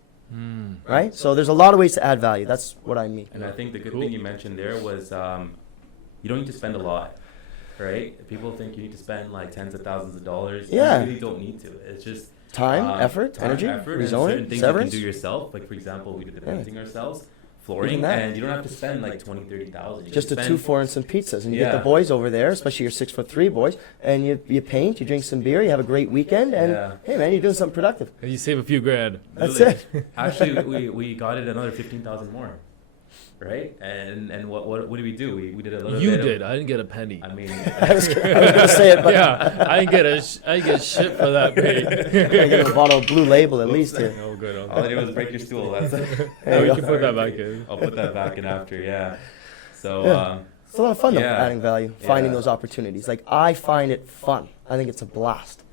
Right? So there's a lot of ways to add value. That's what I mean. And I think the good thing you mentioned there was you don't need to spend a lot, right? People think you need to spend like tens of thousands of dollars. Yeah. You really don't need to. It's just Time, effort, energy, and rezoning, certain things severance. you can do yourself. Like, for example, we did the Yeah. painting ourselves, flooring, Even that. and you don't have to spend like 20,000, 30,000. Just a 2-4 and some pizzas, and you get Yeah. the boys over there, especially your 6'3" boys, and you paint, you drink some beer, you have a great weekend, and Yeah. hey man, you're doing something productive. And you save a few grand. That's Really. it. Actually, we got it another 15,000 more, right? And what did we do? We did a little You bit. did. I didn't get a penny. I mean, I was gonna say it, but Yeah, I didn't get shit for that pay. I get a bottle of Blue Label at least here. Oh, good. all I did was break your stool. That's There Oh, you you go. can put that back in. I'll put that back in after. Yeah. So. Yeah. It's a lot of fun though, Yeah. adding value, finding Yeah. those opportunities. Like, I find it fun. I think it's a blast.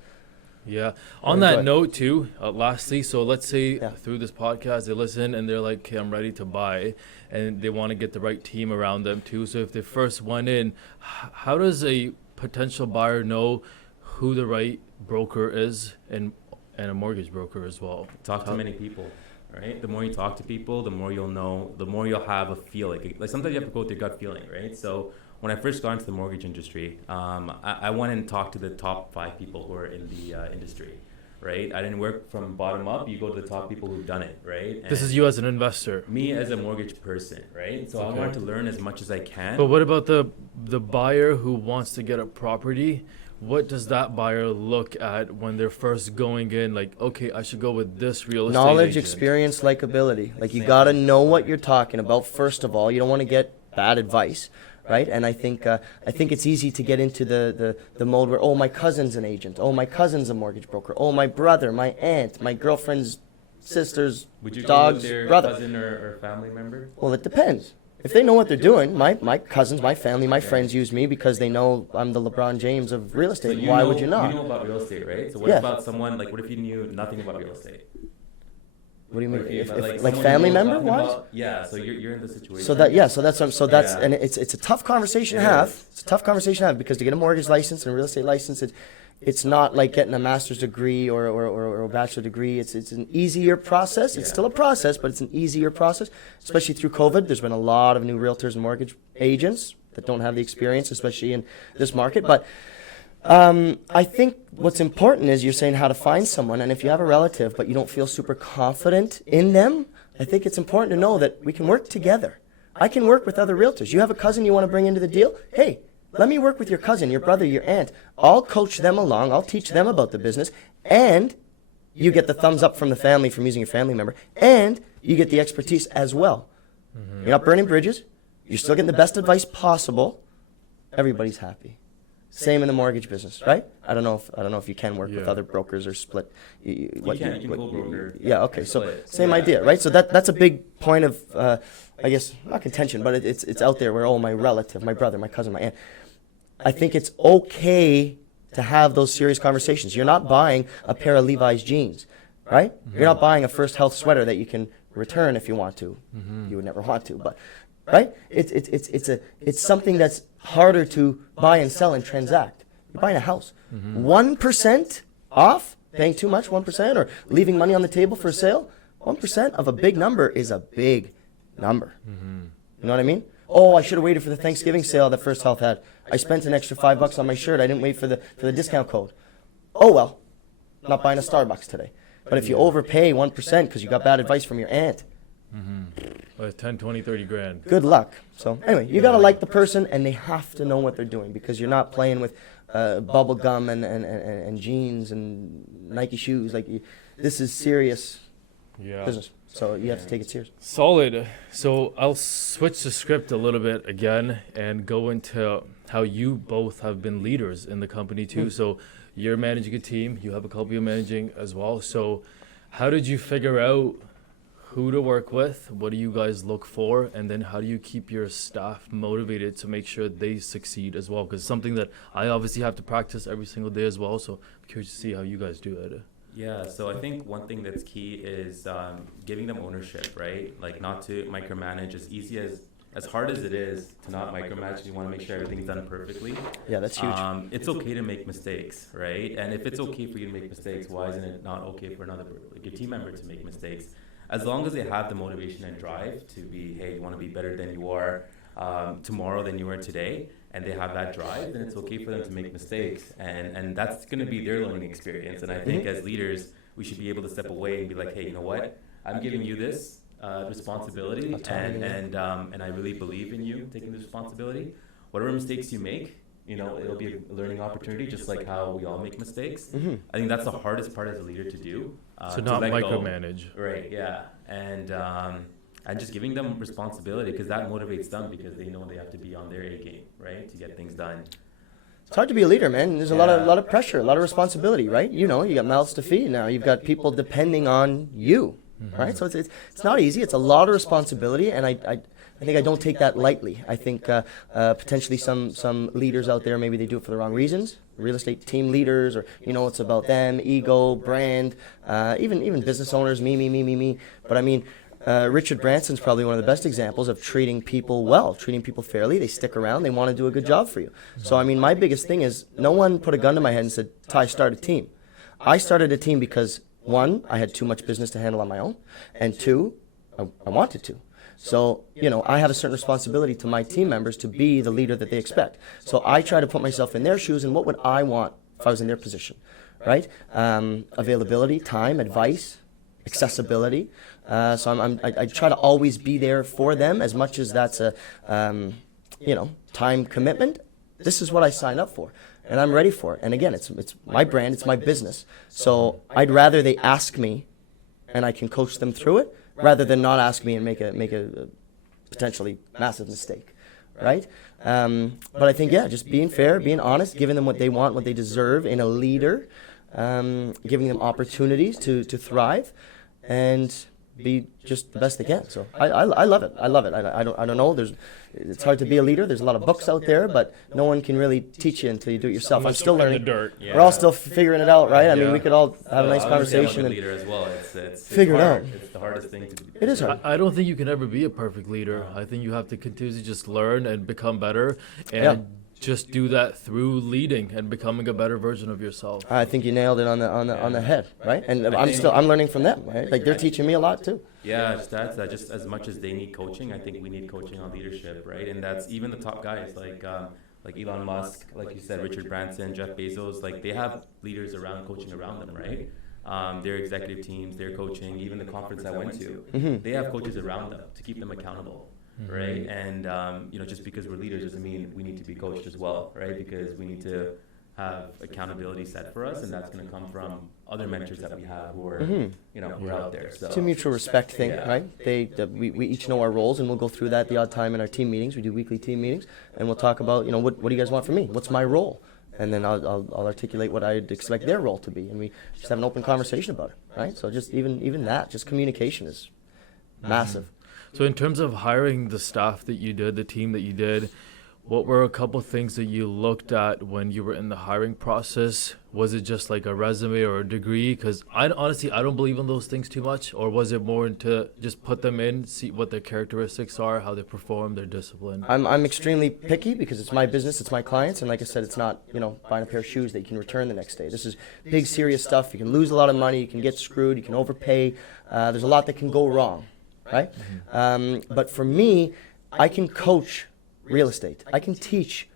Yeah. On Go that ahead. note, too, lastly, so let's say Yeah. through this podcast, they listen and they're like, okay, I'm ready to buy, and they want to get the right team around them, too. So if they first went in, how does a potential buyer know who the right broker is and a mortgage broker as well? Talk to many people, right? The more you talk to people, the more you'll know, the more you'll have a feel. Like sometimes you have to go with your gut feeling, right? So when I first got into the mortgage industry, I went and talked to the top 5 people who are in the industry, right? I didn't work from bottom up. You go to the top people who've done it, right? This is you as an investor. Me as a mortgage person, right? So I wanted to learn as much as I can. But what about the buyer who wants to get a property? What does that buyer look at when they're first going in? Like, okay, I should go with this real estate Knowledge, agent. experience, likability. Like, you got to know what you're talking about. First of all, you don't want to get bad advice, right? And I think it's easy to get into the mode where, oh, my cousin's an agent. Oh, my cousin's a mortgage broker. Oh, my brother, my aunt, my girlfriend's sister's Would you go dog's with their brother. cousin or family member? Well, it depends. If they know what they're doing, my cousins, my family, my friends use me because they know I'm the LeBron James of real So estate. Why would you not? You know about real estate, right? So what Yeah. about someone, like, what if you knew nothing about real estate? What do you mean? What if you- If, like like someone family you know member nothing wise? about- Yeah, so you're in the situation. So that's Yeah. and it's a tough conversation to It have. is. It's a tough conversation to have because to get a mortgage license and a real estate license, it's not like getting a master's degree or a bachelor degree. It's an easier process. It's Yeah. still a process, but it's an easier process. Especially through COVID, there's been a lot of new realtors and mortgage agents that don't have the experience, especially in this market. But I think what's important is you're saying how to find someone, and if you have a relative but you don't feel super confident in them, I think it's important to know that we can work together. I can work with other realtors. You have a cousin you want to bring into the deal? Hey, let me work with your cousin, your brother, your aunt. I'll coach them along. I'll teach them about the business, and you get the thumbs up from the family from using your family member, and you get the expertise as well. You're not burning bridges. You're still getting the best advice possible. Everybody's happy. Same in the mortgage business, right? I don't know if you can work with Yeah. other brokers or split. You can co-broker. Yeah. Okay. So Split. same idea, right? So that's a big point of, I guess, not contention, but it's out there where, oh, my relative, my brother, my cousin, my aunt. I think it's okay to have those serious conversations. You're not buying a pair of Levi's jeans, right? You're not buying a First Health sweater that you can return if you want to. You would never want to, but right? It's something that's harder to buy and sell and transact. You're buying a house. 1% off, paying too much, 1%, or leaving money on the table for a sale, 1% of a big number is a big number. You know what I mean? Oh, I should have waited for the Thanksgiving sale that First Health had. I spent an extra $5 on my shirt. I didn't wait for the discount code. Oh well, not buying a Starbucks today. But if you overpay 1% because you got bad advice from your aunt, 10, 20, 30 grand. good luck. So anyway, you gotta like the person, and they have to know what they're doing because you're not playing with bubble gum and jeans and Nike shoes. This is serious Yeah. business. So you have to take it serious. Solid. So I'll switch the script a little bit again and go into how you both have been leaders in the company too. So you're managing a team, you have a couple you're managing as well. So how did you figure out who to work with? What do you guys look for? And then how do you keep your staff motivated to make sure they succeed as well? Because something that I obviously have to practice every single day as well. So I'm curious to see how you guys do it. Yeah, so I think one thing that's key is giving them ownership, right? Like, not to micromanage. As hard as it is to not micromanage, you want to make sure everything's done perfectly. Yeah, that's huge. It's okay to make mistakes, right? And if it's okay for you to make mistakes, why isn't it not okay for your team member to make mistakes? As long as they have the motivation and drive to be, hey, you want to be better than you are tomorrow than you are today, and they have that drive, then it's okay for them to make mistakes, and that's going to be their learning experience. And I think as leaders, we should be able to step away and be like, hey, you know what? I'm giving you this responsibility, and I really believe in you taking this responsibility. Whatever mistakes you make, it'll be a learning opportunity, just like how we all make mistakes. I think that's the hardest part as a leader to do. So to not let go. micromanage. Right, yeah. And just giving them responsibility, because that motivates them, because they know they have to be on their A game, right, to get things done. It's hard to be a leader, man. There's a lot of pressure, a lot of responsibility, right? You got mouths to feed now. You've got people depending on you, right? So it's not easy. It's a lot of responsibility, and I think I don't take that lightly. I think potentially some leaders out there, maybe they do it for the wrong reasons. Real estate team leaders, or it's about them, ego, brand, even business owners, me. But I mean, Richard Branson's probably one of the best examples of treating people well, treating people fairly. They stick around. They want to do a good job for you. So I mean, my biggest thing is no one put a gun to my head and said, "Ty, start a team." I started a team because, one, I had too much business to handle on my own, and two, I wanted to. So, I have a certain responsibility to my team members to be the leader that they expect. So I try to put myself in their shoes, and what would I want if I was in their position, right? Availability, time, advice, accessibility. So I try to always be there for them, as much as that's a, time commitment. This is what I signed up for, and I'm ready for it. And again, it's my brand, it's my business. So I'd rather they ask me, and I can coach them through it, rather than not ask me and make a potentially massive mistake, right? But I think, just being fair, being honest, giving them what they want, what they deserve in a leader, giving them opportunities to thrive, and be just the best they can. So I love it. I love it. I don't know. It's hard to be a leader. There's a lot of books out there, but no one can really teach you until you do it yourself. I'm still learning. Yeah. We're all still figuring it out, right? I mean, we could all have a nice conversation and leader as well. It's figure it out. It's the hardest thing to do. It is hard. I don't think you can ever be a perfect leader. I think you have to continuously just learn and become better, and just do that through leading and becoming a better version of yourself. I think you nailed it on the head, right? And I'm learning from them, right? Like, they're teaching me a lot too. Yeah, just as much as they need coaching, I think we need coaching on leadership, right? And that's even the top guys like Elon Musk, like you said, Richard Branson, Jeff Bezos. Like, they have leaders coaching around them, right? Their executive teams, their coaching, even the conference I went to, they have coaches around them to keep them accountable. Right, and just because we're leaders doesn't mean we need to be coached as well, right? Because we need to have accountability set for us, and that's going to come from other mentors that we have who are, who are out there. So It's a mutual respect thing, right? We each know our roles, and we'll go through that the odd time in our team meetings. We do weekly team meetings, and we'll talk about, what do you guys want from me? What's my role? And then I'll articulate what I'd expect their role to be, and we just have an open conversation about it, right? So just even that, just communication is massive. So in terms of hiring the staff that you did, the team that you did, what were a couple things that you looked at when you were in the hiring process? Was it just like a resume or a degree? Because honestly, I don't believe in those things too much. Or was it more into just put them in, see what their characteristics are, how they perform, their discipline? I'm extremely picky because it's my business, it's my clients, and like I said, it's not, buying a pair of shoes that you can return the next day. This is big, serious stuff. You can lose a lot of money, you can get screwed, you can overpay. There's a lot that can go wrong. Right? But for me, I can coach real estate. I can teach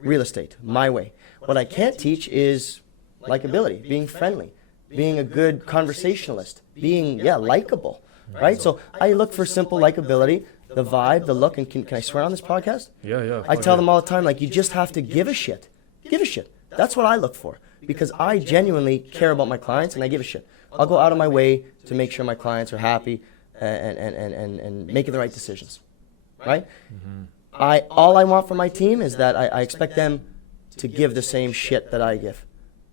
real estate my way. What I can't teach is likability, being friendly, being a good conversationalist, being, likable, right? So I look for simple likability, the vibe, the look, and can I swear on this podcast? Yeah. I tell them all the time, like, you just have to give a shit. Give a shit. That's what I look for, because I genuinely care about my clients, and I give a shit. I'll go out of my way to make sure my clients are happy, and making the right decisions, right? All I want from my team is that I expect them to give the same shit that I give,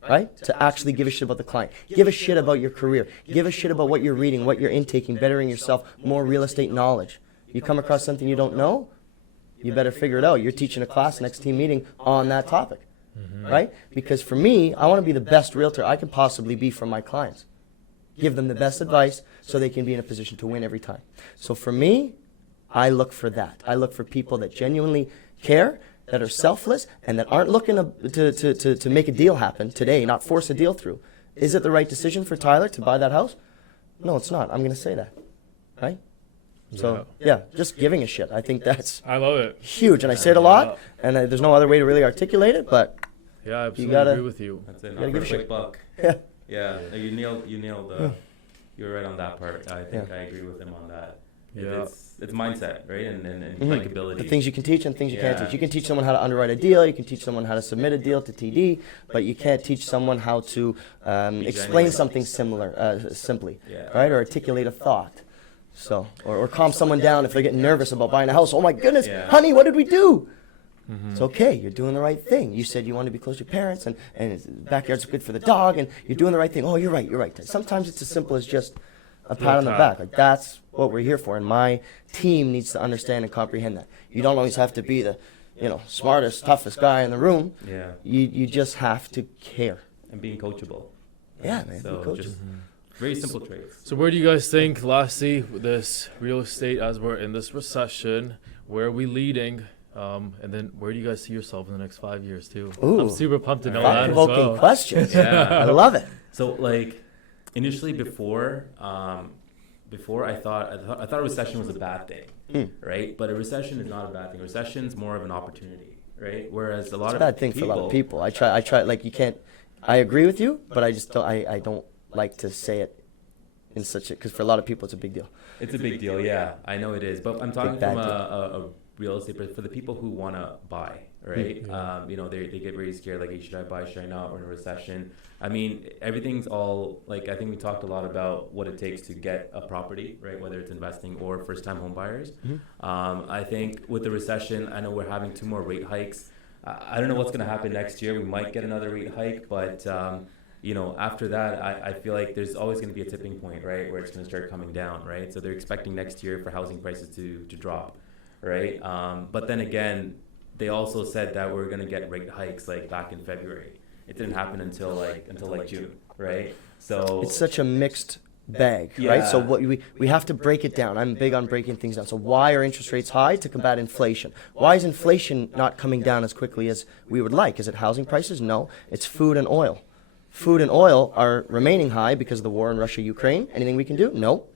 right? To actually give a shit about the client, give a shit about your career, give a shit about what you're reading, what you're intaking, bettering yourself, more real estate knowledge. You come across something you don't know, you better figure it out. You're teaching a class next team meeting on that topic, right? Because for me, I want to be the best realtor I can possibly be for my clients. Give them the best advice so they can be in a position to win every time. So for me, I look for that. I look for people that genuinely care, that are selfless, and that aren't looking to make a deal happen today, not force a deal through. Is it the right decision for Tyler to buy that house? No, it's not. I'm going to say that, right? So, just giving a shit. I think that's I love it. huge. And I say it a lot, and there's no other way to really articulate it, but Yeah, I absolutely gotta- agree with you. that's it. gotta Not give for a a quick shit. buck. yeah. Yeah, you nailed. You're right on that part. I think I agree with him on that. Yeah. It's mindset, right, and likability. The things you can teach and things you can't Yeah. teach. You can teach someone how to underwrite a deal. You can teach someone how to submit a deal to TD, but you can't teach someone how to explain genuine. something simply, Yeah. right? Or articulate a thought. So, or calm someone down if they're getting nervous about buying a house. Oh my goodness, honey, what did we do? It's okay. You're doing the right thing. You said you want to be close to your parents, and the backyard's good for the dog, and you're doing the right thing. Oh, you're right. Sometimes it's as simple as just a pat on the back. Like, that's what we're here for. And my team needs to understand and comprehend that. You don't always have to be the, smartest, toughest guy in the room. Yeah. You just have to care. And being coachable. Yeah, man. So just very simple traits. So where do you guys think, lastly, with this real estate, as we're in this recession, where are we leading? And then where do you guys see yourself in the next 5 years too? Ooh. I'm super pumped to know that as Thought-provoking well. questions. Yeah. I love it. So like initially before I thought a recession was a bad thing, right? But a recession is not a bad thing. A recession is more of an opportunity, right? Whereas a lot It's a of bad thing for a lot of people. I try. Like, you can't. I agree with you, but I just don't. I don't like to say it in such a, because for a lot of people it's a big deal. It's a big deal, yeah. I know it is, but I'm talking bad from deal. a real estate, but for the people who want to buy, right? They get very scared, like, hey, should I buy, should I not? We're in a recession. I mean, everything's all, like, I think we talked a lot about what it takes to get a property, right? Whether it's investing or first-time home buyers. I think with the recession, I know we're having 2 more rate hikes. I don't know what's going to happen next year. We might get another rate hike, but after that, I feel like there's always going to be a tipping point, right, where it's going to start coming down, right? So they're expecting next year for housing prices to drop, right? But then again, they also said that we're going to get rate hikes like back in February. It didn't happen until June, right? So It's such a mixed bag, right? So what we have to break it down. I'm big on breaking things down. So why are interest rates high? To combat inflation. Why is inflation not coming down as quickly as we would like? Is it housing prices? No, it's food and oil. Food and oil are remaining high because of the war in Russia, Ukraine. Anything we can do? No.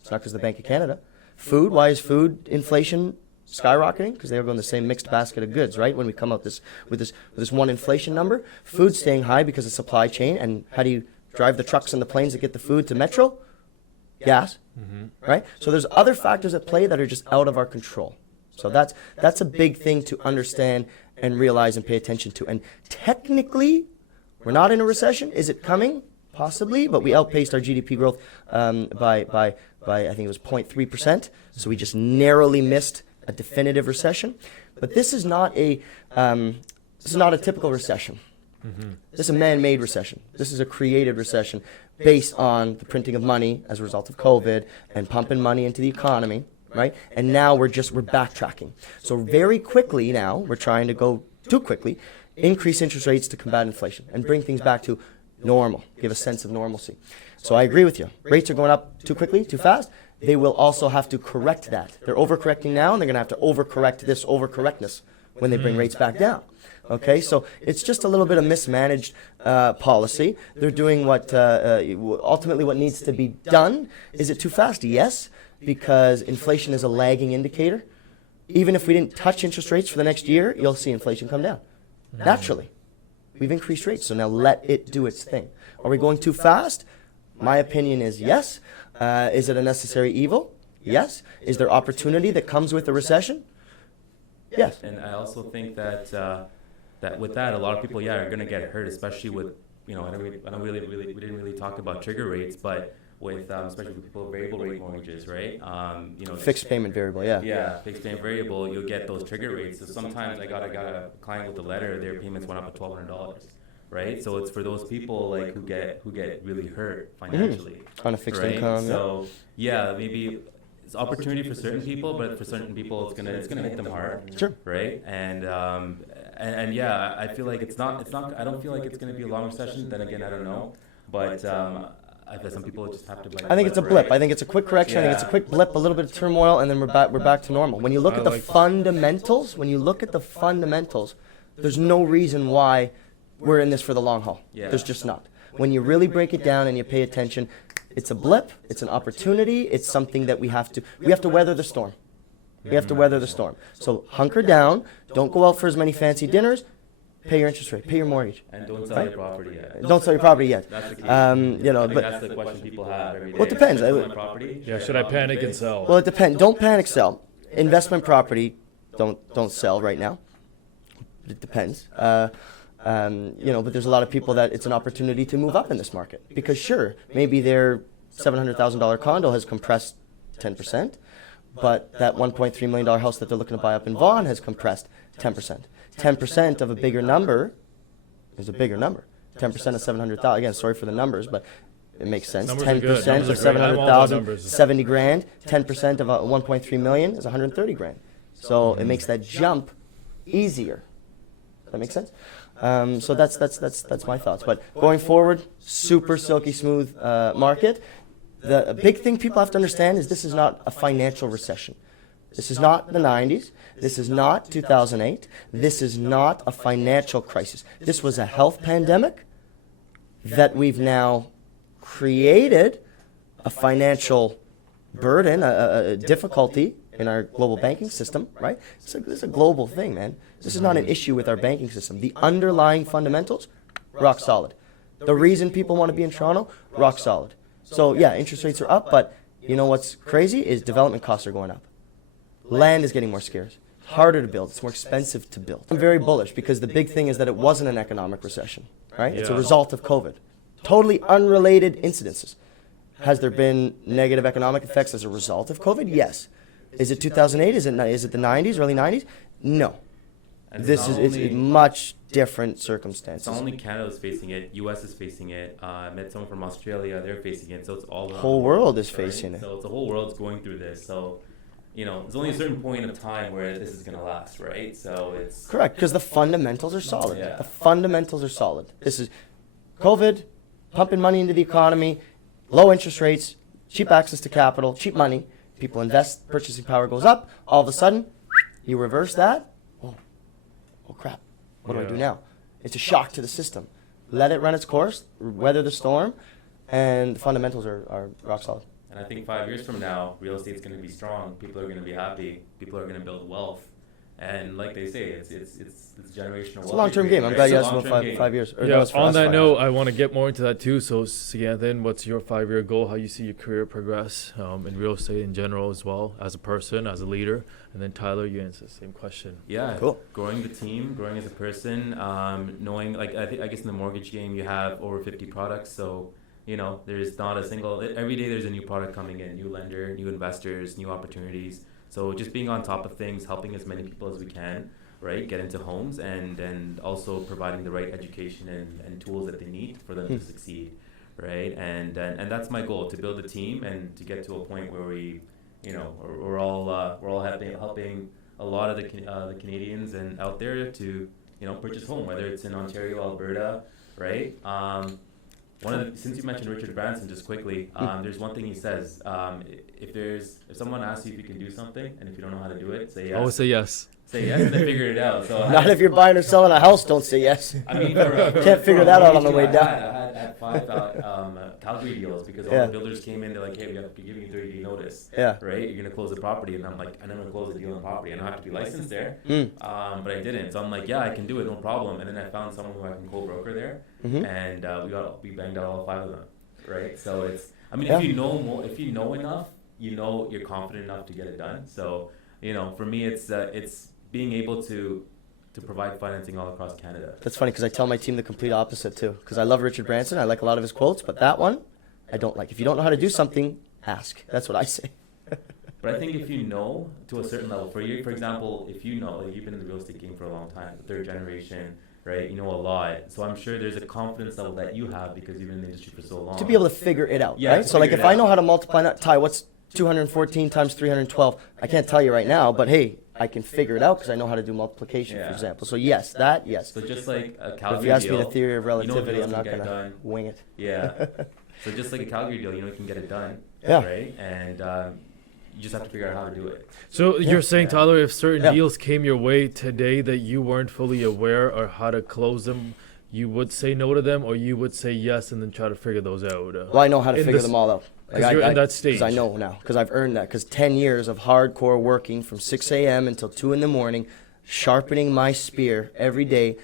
It's not because of the Bank of Canada. Food, why is food inflation skyrocketing? Because they are going the same mixed basket of goods, right? When we come out with this one inflation number, food's staying high because of supply chain. And how do you drive the trucks and the planes that get the food to Metro? Gas, right? So there's other factors at play that are just out of our control. So that's a big thing to understand and realize and pay attention to. And technically, we're not in a recession. Is it coming? Possibly, but we outpaced our GDP growth by I think it was 0.3%. So we just narrowly missed a definitive recession. But this is not a typical recession. This is a man-made recession. This is a created recession based on the printing of money as a result of COVID and pumping money into the economy, right? And now we're backtracking. So very quickly now, we're trying to go too quickly, increase interest rates to combat inflation and bring things back to normal, give a sense of normalcy. So I agree with you. Rates are going up too quickly, too fast. They will also have to correct that. They're overcorrecting now, and they're going to have to overcorrect this overcorrectness when they bring rates back down. Okay, so it's just a little bit of mismanaged policy. They're doing what ultimately what needs to be done. Is it too fast? Yes, because inflation is a lagging indicator. Even if we didn't touch interest rates for the next year, you'll see inflation come down. Naturally. We've increased rates, so now let it do its thing. Are we going too fast? My opinion is yes. Is it a necessary evil? Yes. Is there opportunity that comes with a recession? Yes. And I also think that that with that, a lot of people, are going to get hurt, especially with, I don't really, we didn't really talk about trigger rates, but with especially with people with variable rate mortgages, right? Fixed payment variable, yeah. Yeah, fixed payment variable, you'll get those trigger rates. So sometimes I got a client with a letter, their payments went up to $1,200, right? So it's for those people like who get really hurt financially. On a fixed right? income. So maybe it's opportunity for certain people, but for certain people it's gonna hit them hard. Sure. Right? And I feel like it's not. I don't feel like it's gonna be a long recession. Then again, I don't know, but. I feel some people just have to. I think it's a blip. Right? I think it's a quick correction. I think it's a quick blip, a little bit of turmoil, and then we're back to normal. When you look at the fundamentals, there's no reason why we're in this for the long haul. Yeah. There's just not. When you really break it down and you pay attention, it's a blip. It's an opportunity. It's something that we have to weather the storm. We have to weather the storm. So hunker down. Don't go out for as many fancy dinners. Pay your interest rate. Pay your mortgage. And don't sell your property yet. Don't sell your property yet. That's the key. I think but that's the question people have every day. Well, it depends. Should I sell my property? Yeah, should I panic and sell? Well, it depends. Don't panic sell. Investment property, don't sell right now. It depends. But there's a lot of people that it's an opportunity to move up in this market because sure, maybe their $700,000 condo has compressed 10%, but that $1.3 million house that they're looking to buy up in Vaughan has compressed 10%. 10% of a bigger number is a bigger number. 10% of 700,000. Again, sorry for the numbers, but It makes sense. Numbers are good. 10% Numbers of are great. I have all the 700,000, numbers. 70 grand. 10% of 1.3 million is 130 grand. So it makes that jump easier. That makes sense. So that's my thoughts. But going forward, super silky smooth market. The big thing people have to understand is this is not a financial recession. This is not the 90s. This is not 2008. This is not a financial crisis. This was a health pandemic that we've now created a financial burden, a difficulty in our global banking system, right? This is a global thing, man. This is not an issue with our banking system. The underlying fundamentals, rock solid. The reason people want to be in Toronto, rock solid. So yeah, interest rates are up, but you know what's crazy is development costs are going up. Land is getting more scarce. It's harder to build. It's more expensive to build. I'm very bullish because the big thing is that it wasn't an economic recession, right? It's a Yeah. result of COVID. Totally unrelated incidences. Has there been negative economic effects as a result of COVID? Yes. Is it 2008? Is it the 90s, early 90s? No. And This is it's a much different circumstances. It's not only Canada is facing it, U.S. is facing it. I met someone from Australia, they're facing it. So it's all The around whole the world is right? facing it. So the whole world's going through this. So, you know, there's only a certain point of time where this is going to last, right? So it's Correct, because the fundamentals are solid. Yeah. The fundamentals are solid. This is COVID, pumping money into the economy, low interest rates, cheap access to capital, cheap money. People invest, purchasing power goes up. All of a sudden, you reverse that. Oh crap, what do I do Yeah. now? It's a shock to the system. Let it run its course, weather the storm, and the fundamentals are rock solid. And I think 5 years from now, real estate's going to be strong. People are going to be happy. People are going to build wealth. And like they say, it's generational wealth. It's a long-term game. I'm glad you asked about 5 years. Or Yeah, no, it's for on us, that 5 note, years. I want to get more into that too. So, Suganthan, what's your 5-year goal? How you see your career progress in real estate in general as well, as a person, as a leader? And then Tyler, you answer the same question. Yeah, Cool. Growing the team, growing as a person, knowing, like, I guess in the mortgage game, you have over 50 products. So, you know, there's not a single, every day there's a new product coming in, new lender, new investors, new opportunities. So just being on top of things, helping as many people as we can, right, get into homes, and also providing the right education and tools that they need for them to succeed, right? And that's my goal, to build a team and to get to a point where we, you know, we're all helping a lot of the Canadians and out there to, you know, purchase home, whether it's in Ontario, Alberta, right? Since you mentioned Richard Branson, just quickly, there's one thing he says: if someone asks you if you can do something, and if you don't know how to do it, say yes. Always say yes. Say yes, and then figure it out. So Not if you're buying or selling a house, don't say yes. I mean, Can't figure that out on the way down. I had 5 Calgary deals because all Yeah. the builders came in. They're like, "Hey, we have to give you 30-day notice, Yeah. right? You're gonna close the property." And I'm like, "I never close a deal on property. I don't have to be licensed there." Mm. But I didn't. So I'm like, "Yeah, I can do it, no problem." And then I found someone who I can co-broker there, Mhm. and we banged out all 5 of them, right? So I mean, Yeah. if you know enough, you know you're confident enough to get it done. So, you know, for me, it's being able to provide financing all across Canada. That's funny because I tell my team the complete opposite too. Because I love Richard Branson. I like a lot of his quotes, but that one, I don't like. If you don't know how to do something, ask. That's what I say. But I think if you know to a certain level, for example, if you know, like, you've been in the real estate game for a long time, the third generation, right? You know a lot. So I'm sure there's a confidence level that you have because you've been in the industry for so long. To be able to figure it out, Yeah, right? to So like figure if it I out. know how to multiply, Ty, what's 214 times 312? I can't tell you right now, but hey, I can figure it out because I know how to do multiplication, for Yeah. example. So yes, that, yes. So just like a But Calgary if you ask me deal, the theory of you know relativity, deals I'm can not get going to done. wing it. Yeah. So just like a Calgary deal, you know you can get it done. Yeah. Right? And you just have to figure out how to do it. So you're saying, Yeah. Tyler, if certain Yeah. deals came your way today that you weren't fully aware or how to close them, you would say no to them, or you would say yes and then try to figure those out? Well, I know how to In figure this- them all out. 'cause you're in that stage. Because I know now, because I've earned that. Because 10 years of hardcore working from 6 a.m. until 2 in the morning, sharpening my spear every day,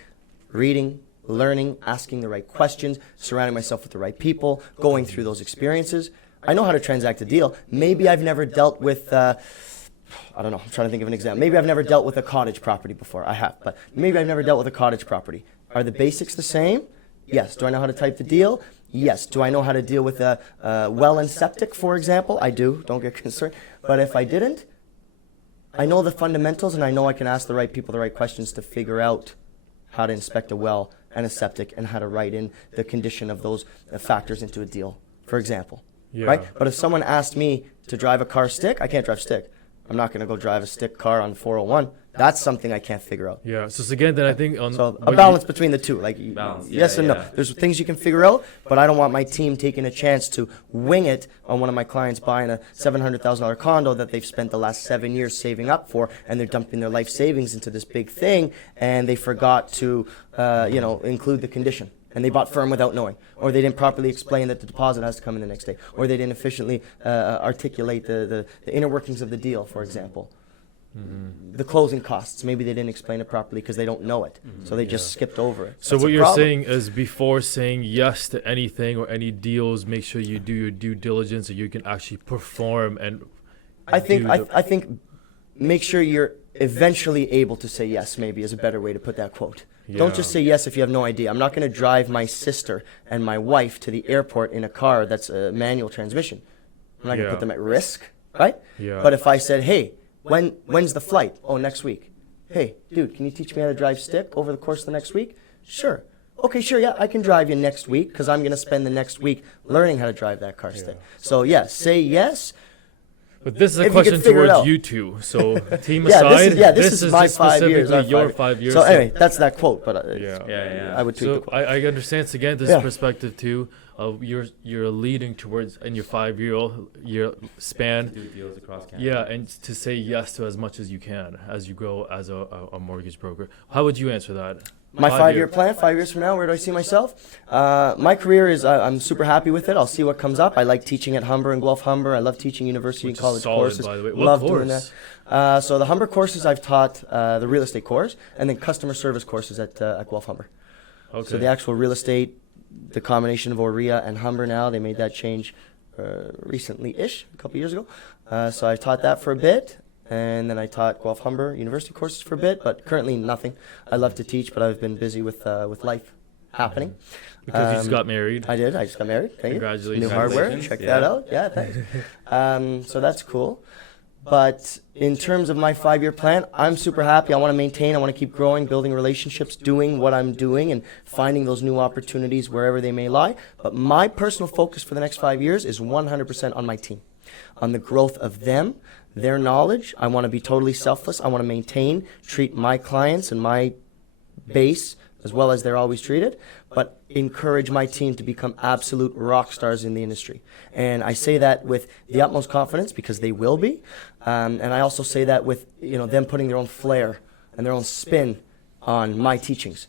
reading, learning, asking the right questions, surrounding myself with the right people, going through those experiences. I know how to transact a deal. Maybe I've never dealt with, I don't know, I'm trying to think of an example. Maybe I've never dealt with a cottage property before. I have, but maybe I've never dealt with a cottage property. Are the basics the same? Yes. Do I know how to type the deal? Yes. Do I know how to deal with a well and septic, for example? I do. Don't get concerned. But if I didn't, I know the fundamentals, and I know I can ask the right people the right questions to figure out how to inspect a well and a septic and how to write in the condition of those factors into a deal for example, Yeah. right? But if someone asked me to drive a car stick, I can't drive stick. I'm not going to go drive a stick car on 401. That's something I can't figure out. Yeah. So again, then I think on So a what balance between the two, like Balance, yes yeah, and no. yeah. There's things you can figure out, but I don't want my team taking a chance to wing it on one of my clients buying a $700,000 condo that they've spent the last 7 years saving up for, and they're dumping their life savings into this big thing, and they forgot to, include the condition. And they bought firm without knowing, or they didn't properly explain that the deposit has to come in the next day, or they didn't efficiently articulate the inner workings of the deal, for example. The closing costs, maybe they didn't explain it properly because they don't know it, so they just skipped over it. So That's what a you're problem. saying is before saying yes to anything or any deals, make sure you do your due diligence so you can actually perform and I think do the- I think make sure you're eventually able to say yes, maybe is a better way to put that quote. Don't just say yes if you have no idea. I'm not going to drive my sister and my wife to the airport in a car that's a manual transmission. I'm not going to Yeah. put them at risk, right? Yeah. But if I said, hey, when's the flight? Oh, next week. Hey, dude, can you teach me how to drive stick over the course of the next week? Sure. Okay, sure, yeah, I can drive you next week because I'm going to spend the next week learning how to drive that car stick. So, yeah, say yes. But this is a If you can question figure it towards out. you two. So team Yeah, aside, this is my just 5 years. specifically our your 5 5 years. So anyway, that's that quote, but Yeah. Yeah. I would tweak the So quote. I understand Suganthan's Yeah. perspective too. You're leading towards in your 5 year span. Do deals across Canada. Yeah, and to say yes to as much as you can as you grow as a mortgage broker. How would you answer that? My 5 year plan, 5 years from now, where do I see myself? My career is, I'm super happy with it. I'll see what comes up. I like teaching at Humber and Guelph Humber. I love teaching university Which and is college solid, courses. by the way. What Love course? doing that. So the Humber courses I've taught, the real estate course, and then customer service courses at Guelph Humber. Okay. So the actual real estate, the combination of Oria and Humber now, they made that change recently-ish, a couple years ago. So I taught that for a bit. And then I taught Guelph Humber University courses for a bit, but currently nothing. I love to teach, but I've been busy with life happening. Because you just got married. I did. I just got married. Thank you. Congratulations. New hardware. Congratulations. Check that out. Yeah, thanks. So that's cool. But in terms of my 5 year plan, I'm super happy. I want to maintain. I want to keep growing, building relationships, doing what I'm doing, and finding those new opportunities wherever they may lie. But my personal focus for the next 5 years is 100% on my team, on the growth of them, their knowledge. I want to be totally selfless. I want to maintain, treat my clients and my base as well as they're always treated, but encourage my team to become absolute rock stars in the industry. And I say that with the utmost confidence because they will be. And I also say that with them putting their own flair and their own spin on my teachings.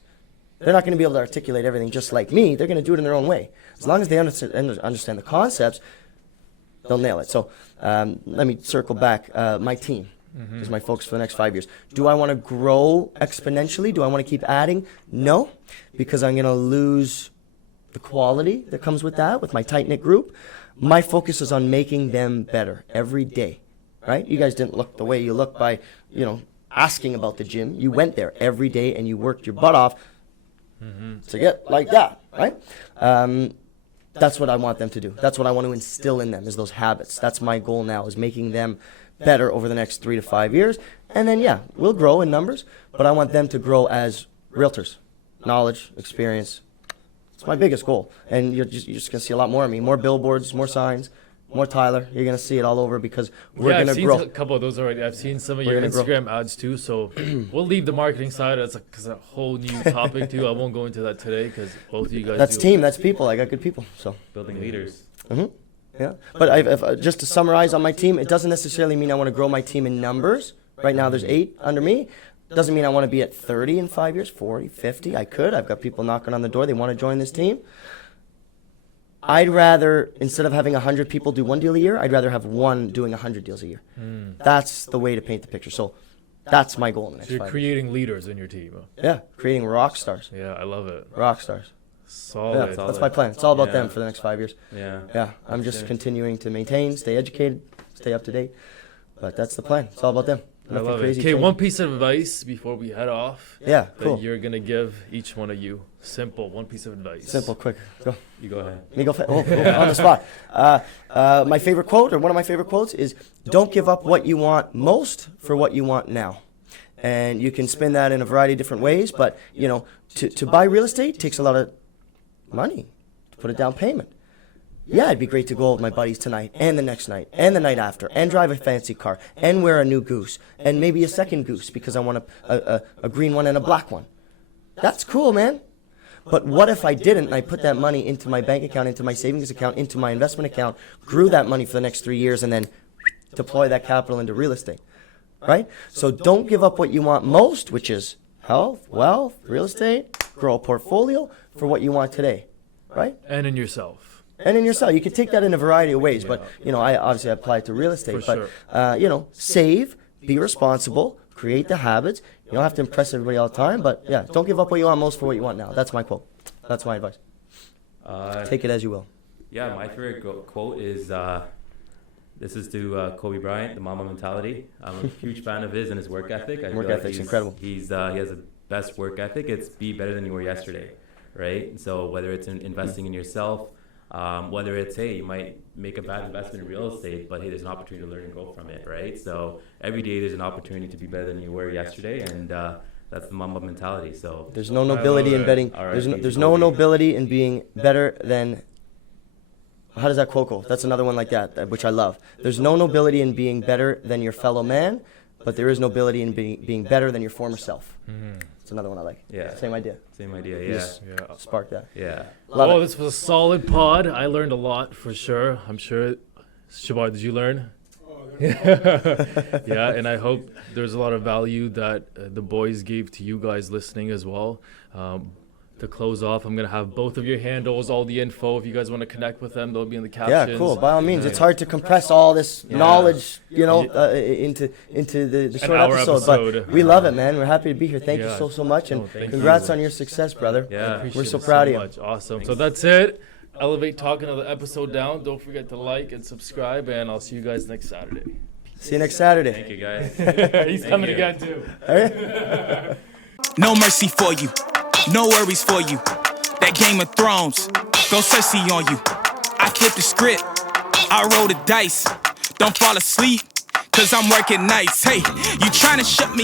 They're not going to be able to articulate everything just like me. They're going to do it in their own way. As long as they understand the concepts, they'll nail it. So let me circle back. My team is my focus for the next 5 years. Do I want to grow exponentially? Do I want to keep adding? No, because I'm going to lose the quality that comes with that, with my tight-knit group. My focus is on making them better every day, right? You guys didn't look the way you look by, asking about the gym. You went there every day and you worked your butt off to get like that, right? That's what I want them to do. That's what I want to instill in them is those habits. That's my goal now, is making them better over the next 3 to 5 years. And then, yeah, we'll grow in numbers, but I want them to grow as realtors. Knowledge, experience. It's my biggest goal. And you're just going to see a lot more of me. More billboards, more signs, more Tyler. You're going to see it all over because we're going I've to seen grow. a couple of those already. I've seen some of We're your gonna grow. Instagram ads too. So we'll leave the marketing side. It's a whole new topic too. I won't go into that today because both of you guys. That's do. team. That's people. I got good people. So. Building leaders. Yeah, but just to summarize on my team, it doesn't necessarily mean I want to grow my team in numbers. Right now there's 8 under me. Doesn't mean I want to be at 30 in 5 years, 40, 50. I could. I've got people knocking on the door. They want to join this team. I'd rather, instead of having 100 people do 1 deal a year, I'd rather have 1 doing 100 deals a year. That's the way to paint the picture. So that's my goal in the next So you're 5 years. creating leaders in your team. Yeah, creating rock stars. Yeah, I love it. Rock stars. Solid. Yeah, that's my plan. It's all about Yeah. them for the next 5 years. Yeah. Yeah, I'm just Sure. continuing to maintain, stay educated, stay up to date. But that's the plan. It's all about them. I Nothing love it. crazy. Okay, changing. one piece of advice before we head off. Yeah, That cool. you're gonna give each one of you. Simple. One piece of advice. Simple, quick. Go. You go ahead. Me go on the spot. My favorite quote, or one of my favorite quotes, is "Don't give up what you want most for what you want now." And you can spin that in a variety of different ways, but to buy real estate takes a lot of money to put a down payment. Yeah, it'd be great to go out with my buddies tonight and the next night and the night after and drive a fancy car and wear a new goose and maybe a second goose because I want a green one and a black one. That's cool, man. But what if I didn't and I put that money into my bank account, into my savings account, into my investment account, grew that money for the next 3 years and then deploy that capital into real estate, right? So don't give up what you want most, which is health, wealth, real estate, grow a portfolio for what you want today, right? And in yourself. And in yourself. You can take that in a variety of ways, but, I obviously apply it to real estate. For but, sure. Save, be responsible, create the habits. You don't have to impress everybody all the time, but yeah, don't give up what you want most for what you want now. That's my quote. That's my advice. Take it as you will. Yeah, my favorite quote is, this is to Kobe Bryant, the Mamba mentality. I'm a huge fan of his and his work ethic. I Work feel like ethic's incredible. He has the best work ethic. It's be better than you were yesterday, right? So whether it's in investing in yourself, whether it's, hey, you might make a bad investment in real estate, but hey, there's an opportunity to learn and grow from it, right? So every day there's an opportunity to be better than you were yesterday, and that's the Mamba mentality. So There's no nobility in betting. There's no nobility in being better than. How does that quote go? That's another one like that, which I love. There's no nobility in being better than your fellow man, but there is nobility in being better than your former self. That's another one I like. Yeah. Same idea. Same idea, You yeah. just spark that. Yeah. Love it. This was a solid pod. I learned a lot for sure. I'm sure. Shabar, did you learn? Yeah, and I hope there's a lot of value that the boys gave to you guys listening as well. To close off, I'm going to have both of your handles, all the info. If you guys want to connect with them, they'll be in the captions. Yeah, cool. By all means, it's hard to compress all this knowledge, into the short hour episode. episode. But we love it, man. We're happy to be here. Thank you Yeah. so much, and thank congrats you. on your success, brother. Yeah. We're so Appreciate it proud of you. much. Awesome. So that's it. Elevate Talk, another episode down. Don't forget to like and subscribe, and I'll see you guys next Saturday. See you next Saturday. Thank you, guys. He's Thank coming you. again too. No mercy for you, no worries for you. That Game of Thrones, go Cersei on you. I flipped the script, I roll the dice. Don't fall asleep, cause I'm working nights. Hey, you tryna shut me